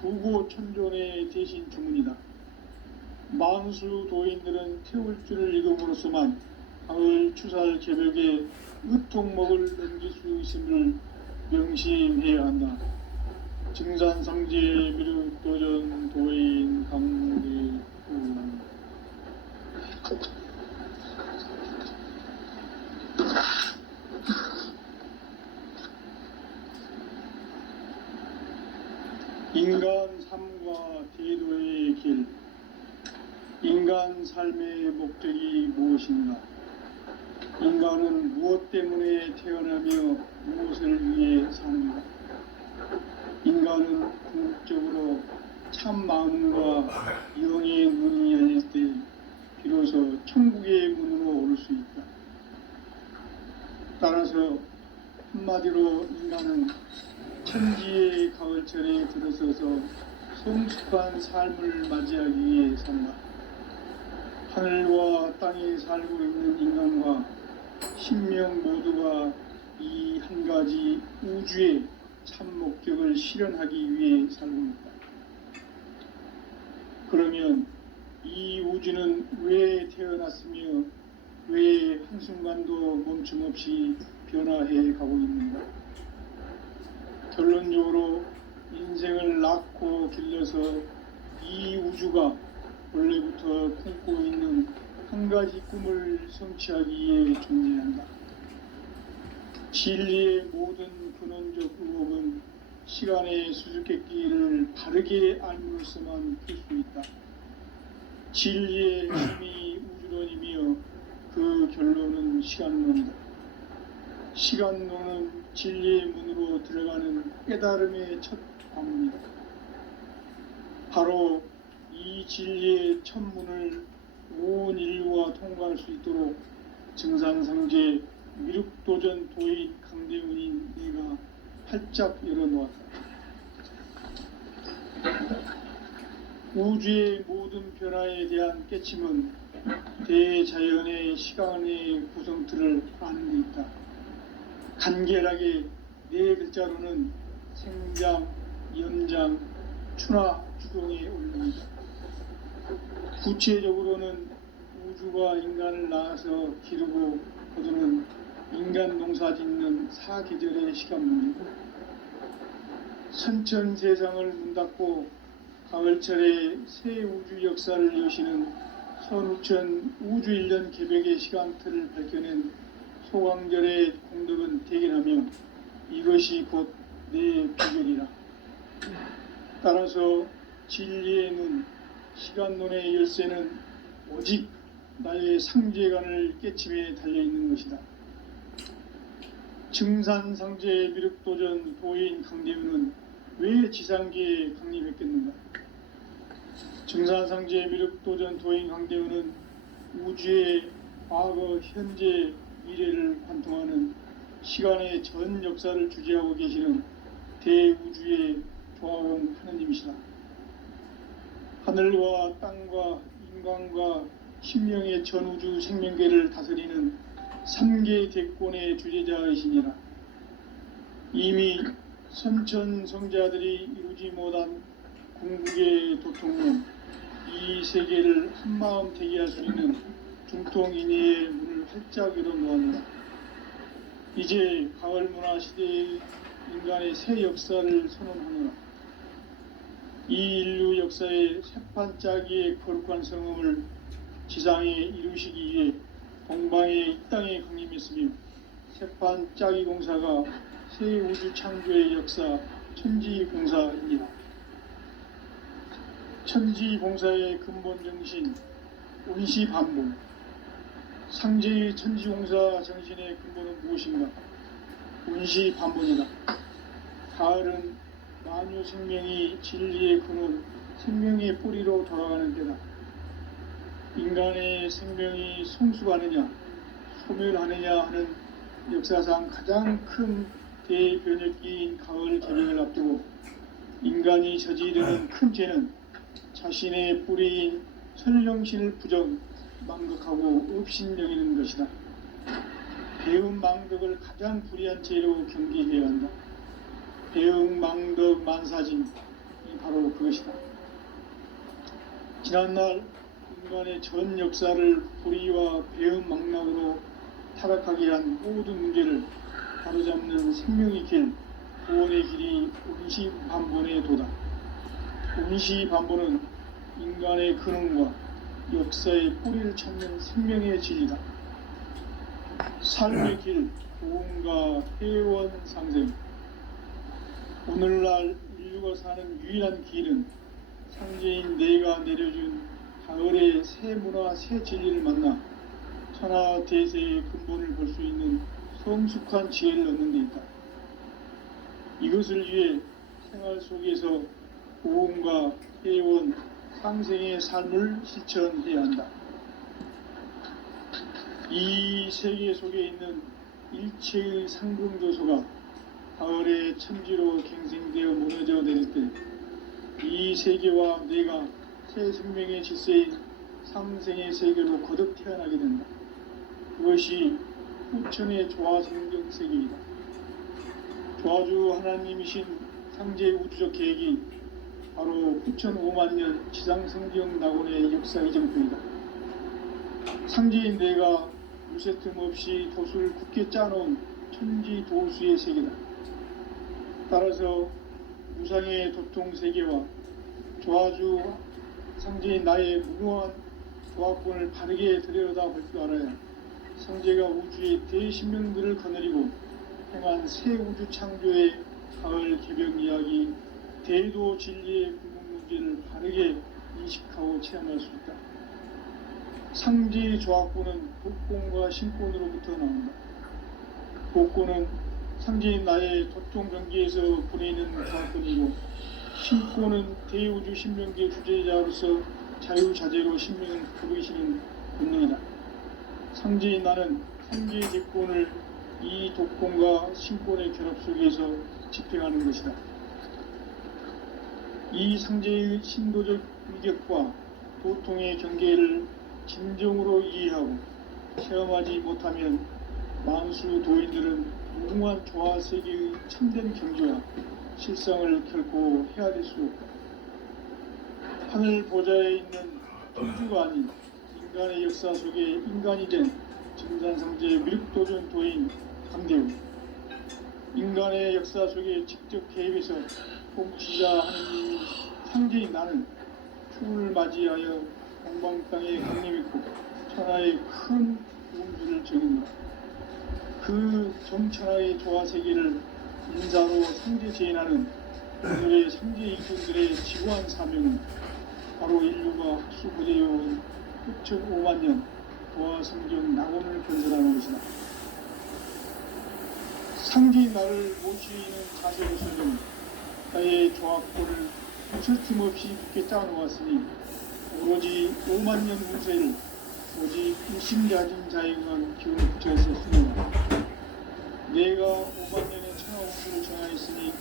구고천존의 대신 주문이다. 만수 도인들은 태울주를 읽음으로써만 가을 추살 개벽의 으통목을 넘길 수 있음을 명심해야 한다. 증산상제 미륵도전 도인 강대우. 인간 삶과 대도의 길. 인간 삶의 목적이 무엇인가? 인간은 무엇 때문에 태어나며 무엇을 위해 사는가? 인간은 궁극적으로 참 마음과 영의 문이 열릴 때 비로소 천국의 문으로 오를 수 있다. 따라서 한마디로 인간은 천지의 가을철에 들어서서 성숙한 삶을 맞이하기 위해 산다. 하늘과 땅에 살고 있는 인간과 신명 모두가 이 한 가지 우주의 참 목적을 실현하기 위해 살고 있다. 그러면 이 우주는 왜 태어났으며 왜 한순간도 멈춤 없이 변화해 가고 있는가? 결론적으로 인생을 낳고 길러서 이 우주가 원래부터 품고 있는 한 가지 꿈을 성취하기 위해 존재한다. 진리의 모든 근원적 의혹은 시간의 수수께끼를 바르게 알므로서만 풀 수 있다. 진리의 힘이 우주론이며 그 결론은 시간론이다. 시간론은 진리의 문으로 들어가는 깨달음의 첫 관문이다. 바로 이 진리의 첫 문을 온 인류가 통과할 수 있도록 증산상제 미륵도전 도인 강대훈인 내가 활짝 열어놓았다. 우주의 모든 변화에 대한 깨침은 대자연의 시간의 구성틀을 아는 데 있다. 간결하게 네 글자로는 생장, 연장, 추나 추동에 올립니다. 구체적으로는 우주가 인간을 낳아서 기르고 거두는 인간 농사 짓는 사계절의 시간문이고, 선천 세상을 문 닫고 가을철에 새 우주 역사를 여시는 선우천 우주 일년 개벽의 시간틀을 밝혀낸 소강절의 공덕은 대견하며 이것이 곧 내 비결이라. 따라서 진리의 문, 시간론의 열쇠는 오직 나의 상제관을 깨침에 달려있는 것이다. 증산상제 미륵도전 도인 강대우는 왜 지상계에 강림했겠는가? 증산상제 미륵도전 도인 강대우는 우주의 과거, 현재, 미래를 관통하는 시간의 전 역사를 주재하고 계시는 대우주의 조화원 하느님이시다. 하늘과 땅과 인간과 신명의 전우주 생명계를 다스리는 3계 대권의 주재자이시니라. 이미 선천성자들이 이루지 못한 궁극의 도통은 이 세계를 한마음 되게 할 수 있는 중통인의의 문을 활짝 열어놓았노라. 이제 가을 문화 시대의 인간의 새 역사를 선언하노라. 이 인류 역사의 새판짜기의 거룩한 성음을 지상에 이루시기 위해 동방의 이 땅에 강림했으며 새판짜기 공사가 새 우주 창조의 역사 천지공사입니다. 천지공사의 근본 정신 온시반복. 상제의 천지공사 정신의 근본은 무엇인가? 온시반복이다. 가을은 만유 생명이 진리의 근원, 생명의 뿌리로 돌아가는 때다. 인간의 생명이 성숙하느냐, 소멸하느냐 하는 역사상 가장 큰 대변혁기인 가을 개명을 앞두고 인간이 저지르는 큰 죄는 자신의 뿌리인 설령신을 부정, 망극하고 업신여기는 것이다. 배움 망덕을 가장 불의한 죄로 경계해야 한다. 배움 망덕 만사짐이 바로 그것이다. 지난날 인간의 전 역사를 불의와 배움 망락으로 타락하게 한 모든 문제를 바로잡는 생명의 길, 구원의 길이 온시반본의 도다. 온시반본은 인간의 근원과 역사의 뿌리를 찾는 생명의 진리다. 삶의 길, 도움과 회원 상생. 오늘날 인류가 사는 유일한 길은 상제인 내가 내려준 가을의 새 문화, 새 진리를 만나 천하 대세의 근본을 볼 수 있는 성숙한 지혜를 얻는 데 있다. 이것을 위해 생활 속에서 보험과 회원, 상생의 삶을 실천해야 한다. 이 세계 속에 있는 일체의 상금조소가 가을의 천지로 갱생되어 무너져 내릴 때 이 세계와 내가 새 생명의 질서인 상생의 세계로 거듭 태어나게 된다. 그것이 후천의 조화성경 세계이다. 조화주 하나님이신 상제의 우주적 계획이 바로 후천 5만 년 지상성경 낙원의 역사 이정표이다. 상제인 내가 무쇠 틈 없이 도수를 굳게 짜놓은 천지 도수의 세계다. 따라서 무상의 도통 세계와 조화주 상제인 나의 무궁한 조화권을 바르게 들여다볼 줄 알아야 상제가 우주의 대신명들을 거느리고 행한 새 우주 창조의 가을 개벽 이야기, 대도 진리의 궁극 문제를 바르게 인식하고 체험할 수 있다. 상제의 조화권은 복권과 신권으로부터 나온다. 복권은 상제인 나의 도통 경계에서 보내는 조화권이고, 신권은 대우주 신명계 주제자로서 자유자재로 신명을 부르시는 본능이다. 상제인 나는 상제의 대권을 이 독권과 신권의 결합 속에서 집행하는 것이다. 이 상제의 신도적 위격과 도통의 경계를 진정으로 이해하고 체험하지 못하면 만수 도인들은 무궁한 조화세계의 참된 경지와 실상을 결코 헤아릴 수 없다. 하늘 보좌에 있는 천주가 아닌 인간의 역사 속에 인간이 된 증산상제 미륵도전 도인 강대우. 인간의 역사 속에 직접 개입해서 통치자 하느님이 상제인 나는 추을 맞이하여 동방 땅에 강림했고 천하의 큰 우주를 정했노라. 그 정천하의 조화세계를 인사로 상제 제인하는 오늘의 상제 이군들의 지구한 사명은 바로 인류가 학수부대해온 후천 5만 년 도화성경 낙원을 건설하는 것이다. 상지 나를 모시는 자세로서는 나의 조합고를 무설낌 없이 굳게 짜놓았으니 오로지 5만 년 운세를 오직 일심가진 자에게만 기운을 붙여있었으므로 내가 5만 년의 천하운수를 정하였으니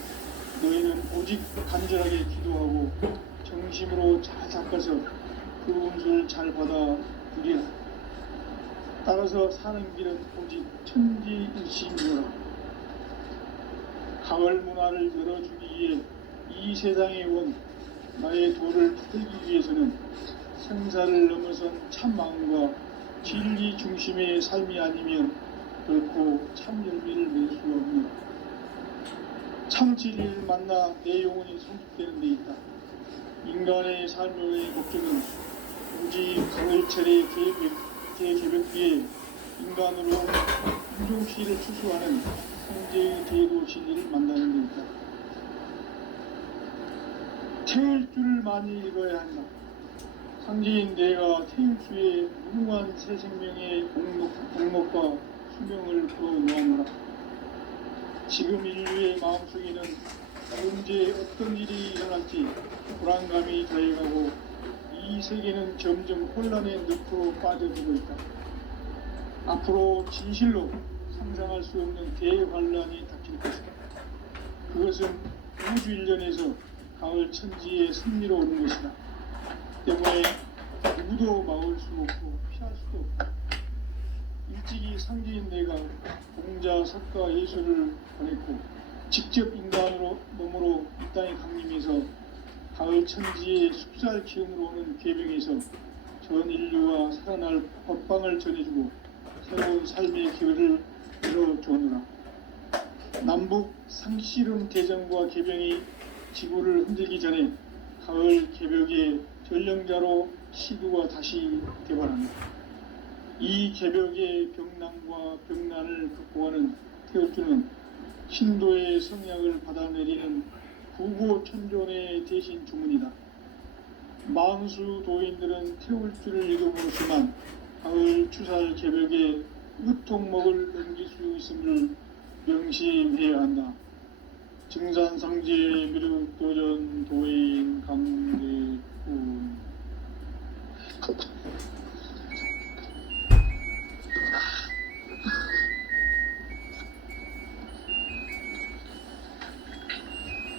너희는 오직 간절하게 기도하고 정심으로 잘 닦아서 그 운수를 잘 받아 누리라. 따라서 사는 길은 오직 천지일심이라. 가을 문화를 열어주기 위해 이 세상에 온 나의 도를 붙들기 위해서는 생사를 넘어선 참 마음과 진리 중심의 삶이 아니면 결코 참 열매를 맺을 수가 없는 참 진리를 만나 내 영혼이 성숙되는 데 있다. 인간의 삶의 목적은 오직 가을철의 대개벽기에 인간으로 인종시를 추수하는 성제의 대도 진리를 만나는 데 있다. 태울 줄을 많이 읽어야 한다. 상지인 내가 태울수의 무궁한 새 생명의 공목과 수명을 풀어놓아노라. 지금 인류의 마음속에는 언제 어떤 일이 일어날지 불안감이 더해가고 이 세계는 점점 혼란의 늪으로 빠져들고 있다. 앞으로 진실로 상상할 수 없는 대환란이 닥칠 것이다. 그것은 우주 일련에서 가을 천지의 승리로 오는 것이다. 때문에 누구도 막을 수 없고 피할 수도 없다. 일찍이 상지인 내가 공자, 석가, 예수를 보냈고 직접 인간으로 몸으로 이 땅에 강림해서 가을 천지의 숲살 기운으로 오는 궤병에서 전 인류와 살아날 법방을 전해주고 새로운 삶의 기회를 열어주느라. 남북 상씨름 대전과 개병이 지구를 흔들기 전에 가을 개벽의 전령자로 시두가 다시 개발합니다. 이 개벽의 병난과 병난을 극복하는 태울주는 신도의 성약을 받아내리는 구고천존의 대신 주문이다. 망수 도인들은 태울주를 읽어보지만 가을 추살 개벽의 으통목을 넘길 수 있음을 명심해야 한다. 증산상제 미륵도전 도인 강대군.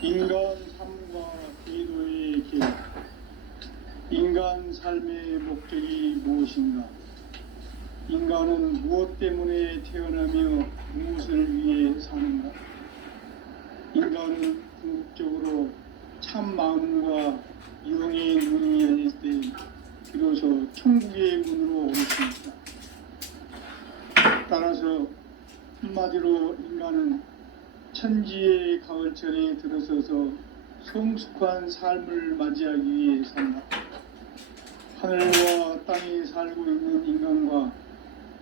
인간 삶과 제도의 길. 인간 삶의 목적이 무엇인가? 인간은 무엇 때문에 태어나며 무엇을 위해 사는가? 인간은 궁극적으로 참 마음과 영의 문이 열릴 때 비로소 천국의 문으로 올 수 있다. 따라서 한마디로 인간은 천지의 가을철에 들어서서 성숙한 삶을 맞이하기 위해 산다. 하늘과 땅에 살고 있는 인간과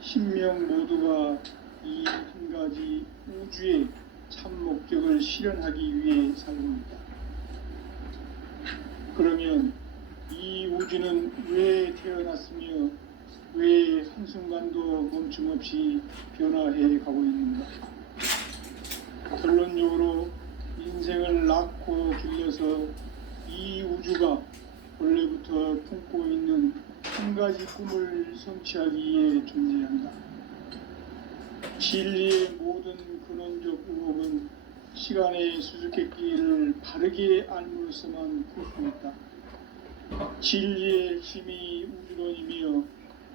신명 모두가 이 한 가지 우주의 참 목적을 실현하기 위해 살고 있다. 그러면 이 우주는 왜 태어났으며 왜 한순간도 멈춤없이 변화해 가고 있는가? 결론적으로 인생을 낳고 길러서 이 우주가 원래부터 품고 있는 한 가지 꿈을 성취하기 위해 존재한다. 진리의 모든 근원적 의혹은 시간의 수수께끼를 바르게 알므로서만 풀 수 있다. 진리의 힘이 우주론이며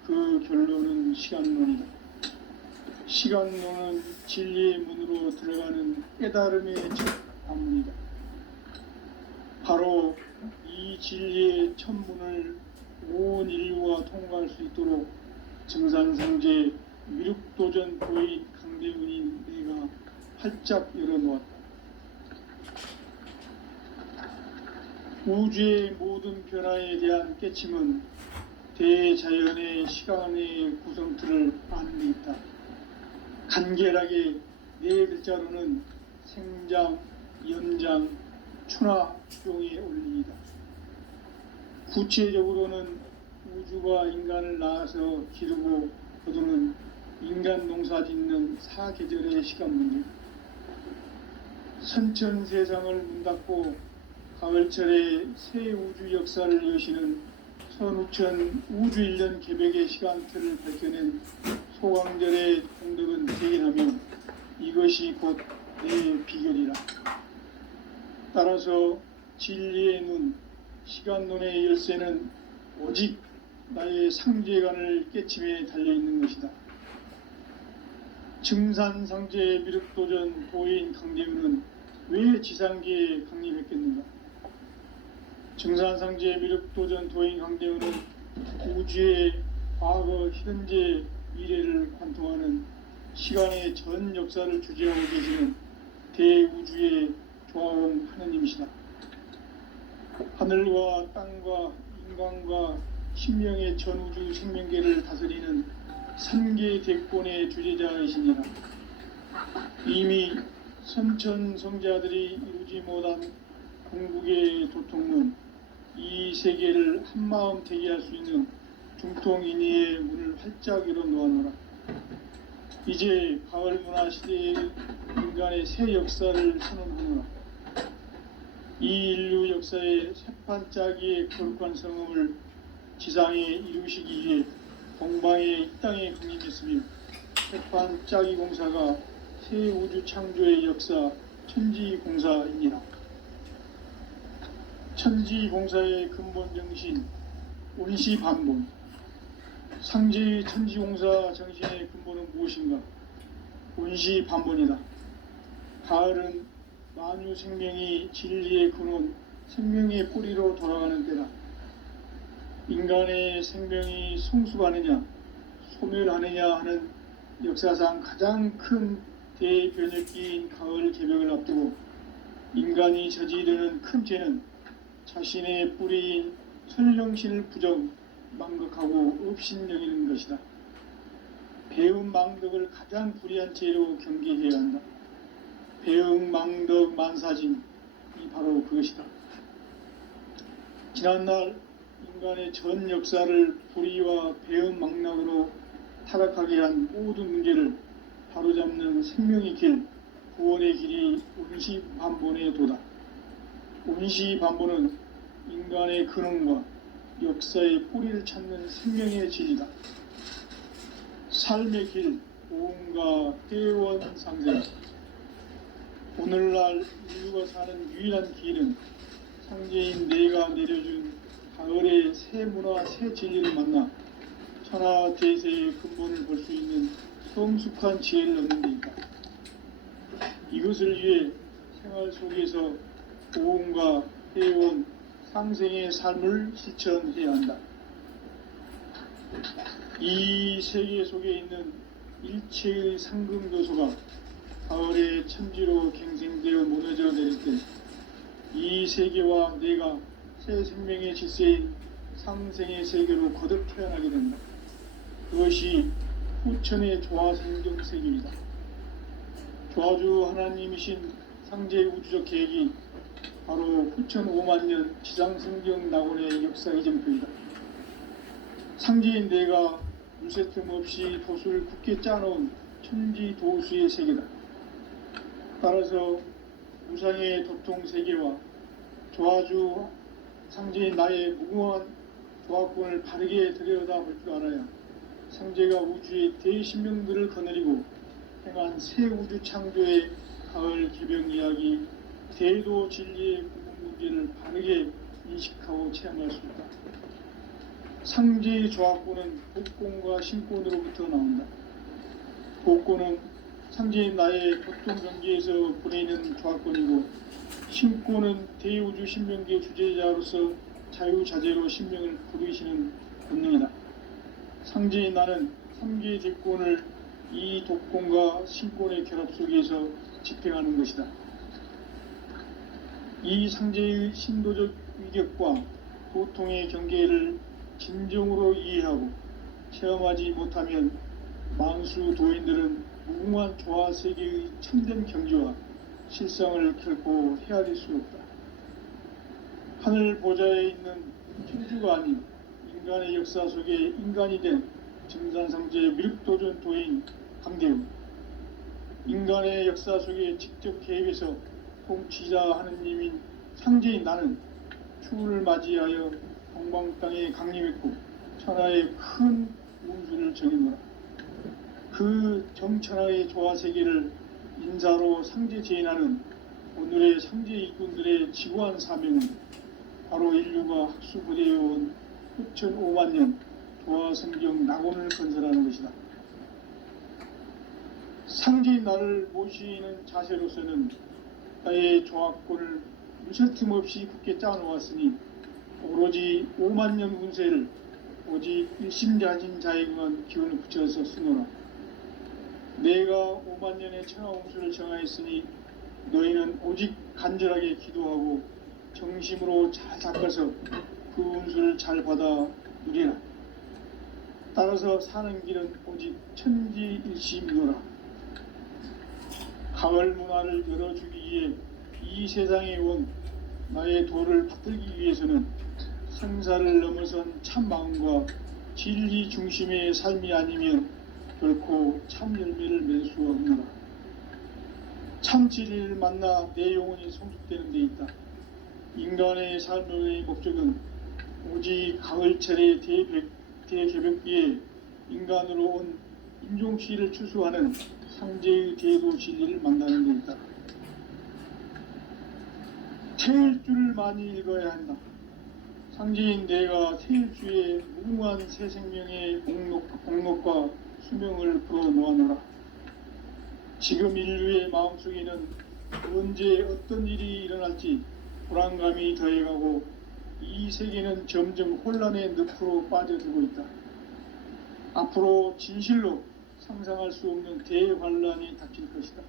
그 결론은 시간론이다. 시간론은 진리의 문으로 들어가는 깨달음의 첫 방문이다. 바로 이 진리의 첫 문을 온 인류가 통과할 수 있도록 증산상제 미륵도전 도인 강대훈인 내가 활짝 열어놓았다. 우주의 모든 변화에 대한 깨침은 대자연의 시간의 구성틀을 아는 데 있다. 간결하게 네 글자로는 생장, 연장, 추나, 추종의 원리이다. 구체적으로는 우주가 인간을 낳아서 기르고 거두는 인간 농사 짓는 사계절의 시간 문제, 선천 세상을 문 닫고 가을철에 새 우주 역사를 여시는 선우천 우주일년 개벽의 시간표를 밝혀낸 소강절의 공덕은 대견하며 이것이 곧 내 비결이라. 따라서 진리의 눈, 시간론의 열쇠는 오직 나의 상제관을 깨침에 달려있는 것이다. 증산상제 미륵도전 도인 강재훈은 왜 지상계에 강림했겠는가? 증산상제 미륵도전 도인 강재훈은 우주의 과거, 현재, 미래를 관통하는 시간의 전 역사를 주재하고 계시는 대우주의 조화원 하느님이시다. 하늘과 땅과 인간과 신명의 전우주 생명계를 다스리는 삼계 대권의 주재자이시니라. 이미 선천 성자들이 이루지 못한 궁극의 도통론, 이 세계를 한마음 대기할 수 있는 중통인의의 문을 활짝 열어 놓아노라. 이제 가을 문화 시대의 인간의 새 역사를 선언하노라. 이 인류 역사의 새판짜기의 거룩한 성음을 지상에 이루시기 위해 동방의 이 땅에 강림했으며 새판짜기 공사가 새 우주 창조의 역사 천지공사이니라. 천지공사의 근본 정신 온시반본. 상제의 천지공사 정신의 근본은 무엇인가? 온시반본이다. 가을은 만유 생명이 진리의 근원, 생명의 뿌리로 돌아가는 때다. 인간의 생명이 성숙하느냐, 소멸하느냐 하는 역사상 가장 큰 대변혁기인 가을 개벽을 앞두고 인간이 저지르는 큰 죄는 자신의 뿌리인 설령신을 부정, 망극하고 업신여기는 것이다. 배음 망덕을 가장 불의한 죄로 경계해야 한다. 배음 망덕 만사진이 바로 그것이다. 지난날 인간의 전 역사를 불의와 배음 망락으로 타락하게 한 모든 문제를 바로잡는 생명의 길, 구원의 길이 온시반본의 도다. 온시반본은 인간의 근원과 역사의 뿌리를 찾는 생명의 진리다. 삶의 길, 오음과 회원상생. 오늘날 인류가 사는 유일한 길은 상제인 내가 내려준 가을의 새 문화, 새 진리를 만나 천하대세의 근본을 볼 수 있는 성숙한 지혜를 얻는 데 있다. 이것을 위해 생활 속에서 오음과 회원, 상생의 삶을 실천해야 한다. 이 세계 속에 있는 일체의 상금교소가 가을의 천지로 갱생되어 무너져 내릴 때 이 세계와 내가 새 생명의 질서인 상생의 세계로 거듭 태어나게 된다. 그것이 후천의 조화생경 세계이다. 조화주 하나님이신 상제의 우주적 계획이 바로 후천 5만년 지상생경 낙원의 역사 이정표이다. 상제인 내가 물새틈 없이 도수를 굳게 짜놓은 천지 도수의 세계다. 따라서 무상의 도통 세계와 조화주 상제인 나의 무궁한 조화권을 바르게 들여다볼 줄 알아야 상제가 우주의 대신명들을 거느리고 행한 새 우주 창조의 가을 개벽 이야기, 대도 진리의 궁극 문제를 바르게 인식하고 체험할 수 있다. 상제의 조화권은 복권과 신권으로부터 나온다. 복권은 상제인 나의 보통 경계에서 보내는 조화권이고, 신권은 대우주 신명계 주제자로서 자유자재로 신명을 부르시는 본능이다. 상제인 나는 3개의 대권을 이 독권과 신권의 결합 속에서 집행하는 것이다. 이 상제의 신도적 위격과 도통의 경계를 진정으로 이해하고 체험하지 못하면 만수 도인들은 무궁한 조화 세계의 참된 경지와 실상을 결코 헤아릴 수 없다. 하늘 보좌에 있는 천주가 아닌 인간의 역사 속에 인간이 된 증산상제 미륵도전 도인 강대훈, 인간의 역사 속에 직접 개입해서 공치자 하느님인 상제인 나는 추후를 맞이하여 동방 땅에 강림했고 천하의 큰 운수를 정해노라. 그 정천하의 조화세계를 인자로 상제 제인하는 오늘의 상제 일꾼들의 지구한 사명은 바로 인류가 학수부대해온 흡천 5만 년 조화성경 낙원을 건설하는 것이다. 상제인 나를 모시는 자세로서는 나의 조합권을 무설틈 없이 굳게 짜놓았으니 오로지 5만 년 운세를 오직 일심자진 자에게만 기운을 붙여서 쓰노라. 내가 5만 년의 천하 운수를 정하였으니 너희는 오직 간절하게 기도하고 정심으로 잘 닦아서 그 운수를 잘 받아 누리라. 따라서 사는 길은 오직 천지일심이노라. 가을 문화를 열어주기 위해 이 세상에 온 나의 도를 받들기 위해서는 생사를 넘어선 참 마음과 진리 중심의 삶이 아니면 결코 참 열매를 맺을 수 없노라. 참 진리를 만나 내 영혼이 성숙되는 데 있다. 인간의 삶의 목적은 오직 가을철의 대개벽기에 인간으로 온 인종시를 추수하는 상제의 대도 진리를 만나는 데 있다. 태일주를 많이 읽어야 한다. 상제인 내가 태일주의 무궁한 새 생명의 공록과 수명을 불어놓아노라. 지금 인류의 마음속에는 언제 어떤 일이 일어날지 불안감이 더해가고 이 세계는 점점 혼란의 늪으로 빠져들고 있다. 앞으로 진실로 상상할 수 없는 대환란이 닥칠 것이다.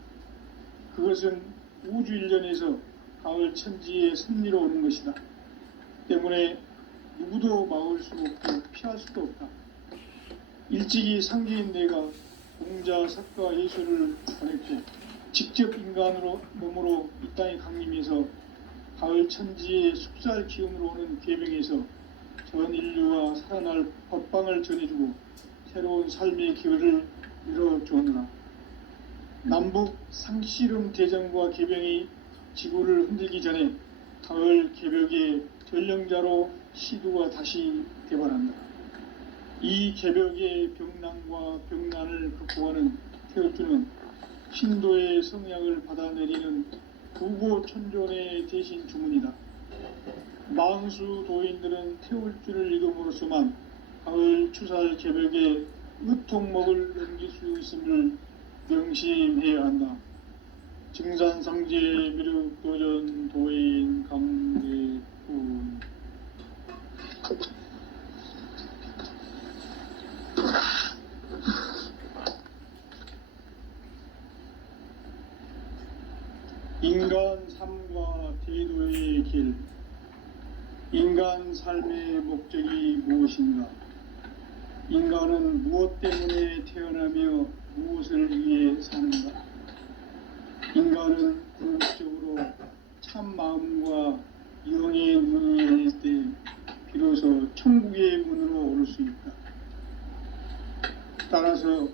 그것은 우주 일련에서 가을 천지의 섭리로 오는 것이다. 때문에 누구도 막을 수 없고 피할 수도 없다. 일찍이 상제인 내가 공자, 석가, 예술을 보냈고 직접 인간으로 몸으로 이 땅에 강림해서 가을 천지의 숙살 기운으로 오는 계명에서 전 인류가 살아날 법방을 전해주고 새로운 삶의 기회를 열어주었노라. 남북 상씨름 대전과 계병이 지구를 흔들기 전에 가을 개벽의 전령자로 시두가 다시 개발한다. 이 개벽의 병난과 병난을 극복하는 태울주는 신도의 성약을 받아내리는 부고천존의 대신 주문이다. 망수 도인들은 태울주를 읽음으로써만 가을 추살 개벽의 으통목을 넘길 수 있음을 명심해야 한다. 증산상제 미륵도전 도인 강대군. 인간 삶과 대도의 길. 인간 삶의 목적이 무엇인가? 인간은 무엇 때문에 태어나며 무엇을 위해 사는가? 인간은 궁극적으로 참 마음과 영의 눈이 열릴 때 비로소 천국의 문으로 오를 수 있다. 따라서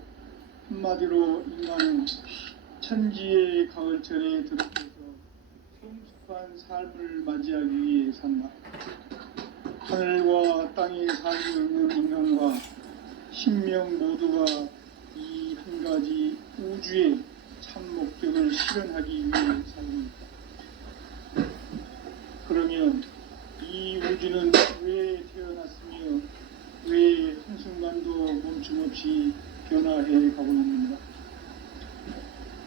한마디로 인간은 천지의 가을철에 들어서서 성숙한 삶을 맞이하기 위해 산다. 하늘과 땅에 살고 있는 인간과 신명 모두가 이 한 가지 우주의 참 목적을 실현하기 위해 살고 있다. 그러면 이 우주는 왜 태어났으며 왜 한순간도 멈춤없이 변화해 가고 있는가?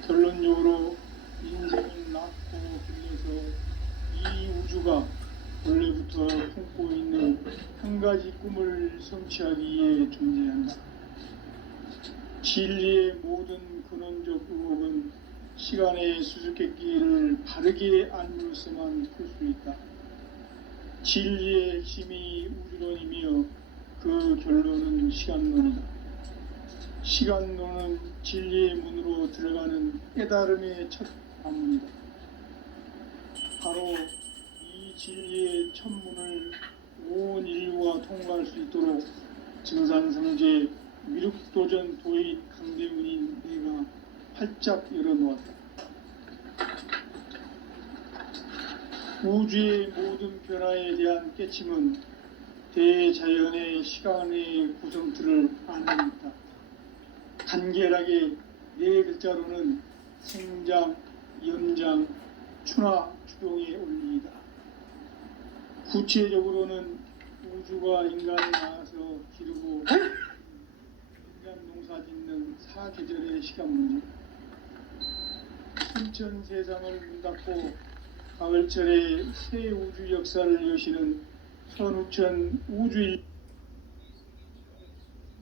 결론적으로 인생은 낳고 길러서 이 우주가 원래부터 품고 있는 한 가지 꿈을 성취하기 위해 존재한다. 진리의 모든 근원적 의혹은 시간의 수수께끼를 바르게 알므로서만 풀 수 있다. 진리의 핵심이 우주론이며 그 결론은 시간론이다. 시간론은 진리의 문으로 들어가는 깨달음의 첫 관문이다. 바로 이 진리의 첫 문을 온 인류가 통과할 수 있도록 증산성제 미륵도전 도인 강대군인 내가 활짝 열어놓았다. 우주의 모든 변화에 대한 깨침은 대자연의 시간의 구성틀을 아닙니다. 간결하게 네 글자로는 생장, 연장, 추나 추동의 원리이다. 구체적으로는 우주가 인간을 낳아서 기르고 인간 농사짓는 사계절의 시간 문제, 순천 세상을 문 닫고 가을철에 새 우주 역사를 여시는 선우천 우주일,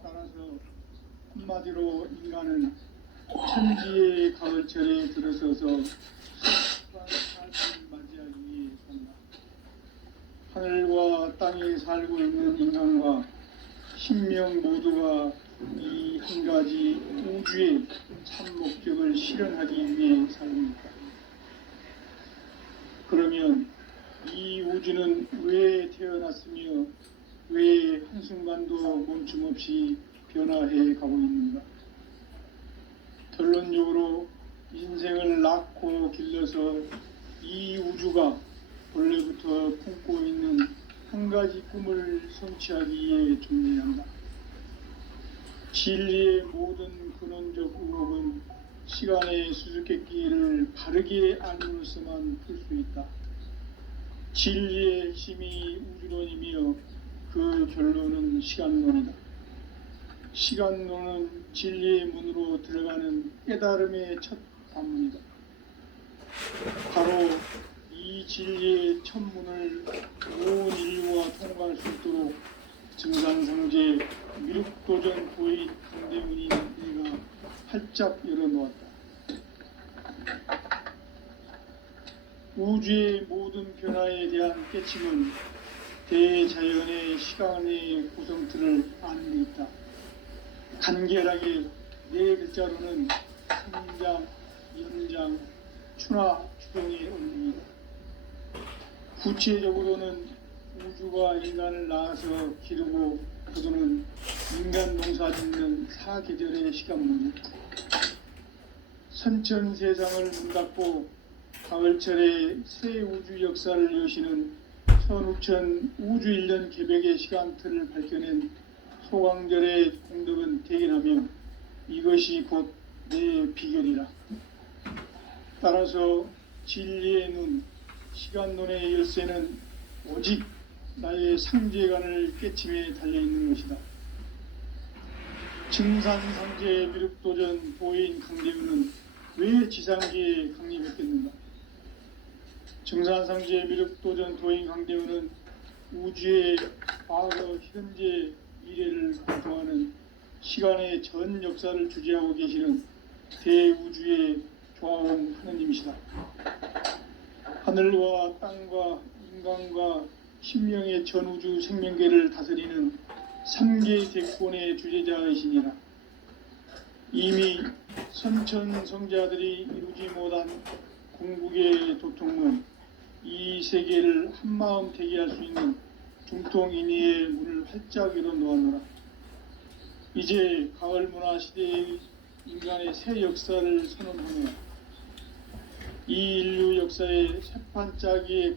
따라서 한마디로 인간은 천지의 가을철에 들어서서 습한 삶을 맞이하기 위해 산다. 하늘과 땅에 살고 있는 인간과 신명 모두가 이 한 가지 우주의 참 목적을 실현하기 위해 삽니다. 그러면 이 우주는 왜 태어났으며 왜 한순간도 멈춤 없이 변화해 가고 있는가? 결론적으로 인생을 낳고 길러서 이 우주가 원래부터 품고 있는 한 가지 꿈을 성취하기 위해 존재한다. 진리의 모든 근원적 의혹은 시간의 수수께끼를 바르게 알므로서만 풀 수 있다. 진리의 핵심이 우주론이며 그 결론은 시간론이다. 시간론은 진리의 문으로 들어가는 깨달음의 첫 관문이다. 바로 이 진리의 첫 문을 온 인류가 통과할 수 있도록 증산상제 미륵도전 도의 강대문인 내가 활짝 열어놓았다. 우주의 모든 변화에 대한 깨침은 대자연의 시간의 구성틀을 아는 데 있다. 간결하게 네 글자로는 생장, 연장, 추나 추동의 원리이다. 구체적으로는 우주가 인간을 낳아서 기르고 거두는 인간 농사짓는 사계절의 시간 문제, 선천 세상을 문 닫고 가을철에 새 우주 역사를 여시는 선우천 우주 1년 개벽의 시간틀을 밝혀낸 소강절의 공덕은 대견하며 이것이 곧 내 비결이라. 따라서 진리의 눈, 시간론의 열쇠는 오직 나의 상제관을 깨침에 달려있는 것이다. 증산상제 미륵도전 도인 강대문은 왜 지상계에 강림했겠는가? 증산상제 미륵도전 도인 강대문은 우주의 과거, 현재, 미래를 관통하는 시간의 전 역사를 주재하고 계시는 대우주의 조화원 하느님이시다. 하늘과 땅과 인간과 신명의 전우주 생명계를 다스리는 3개 대권의 주제자이시니라. 이미 선천 성자들이 이루지 못한 궁극의 도통문, 이 세계를 한마음 되게 할 수 있는 중통인의의 문을 활짝 열어 놓았노라. 이제 가을 문화 시대의 인간의 새 역사를 선언하며 이 인류 역사의 새판짜기에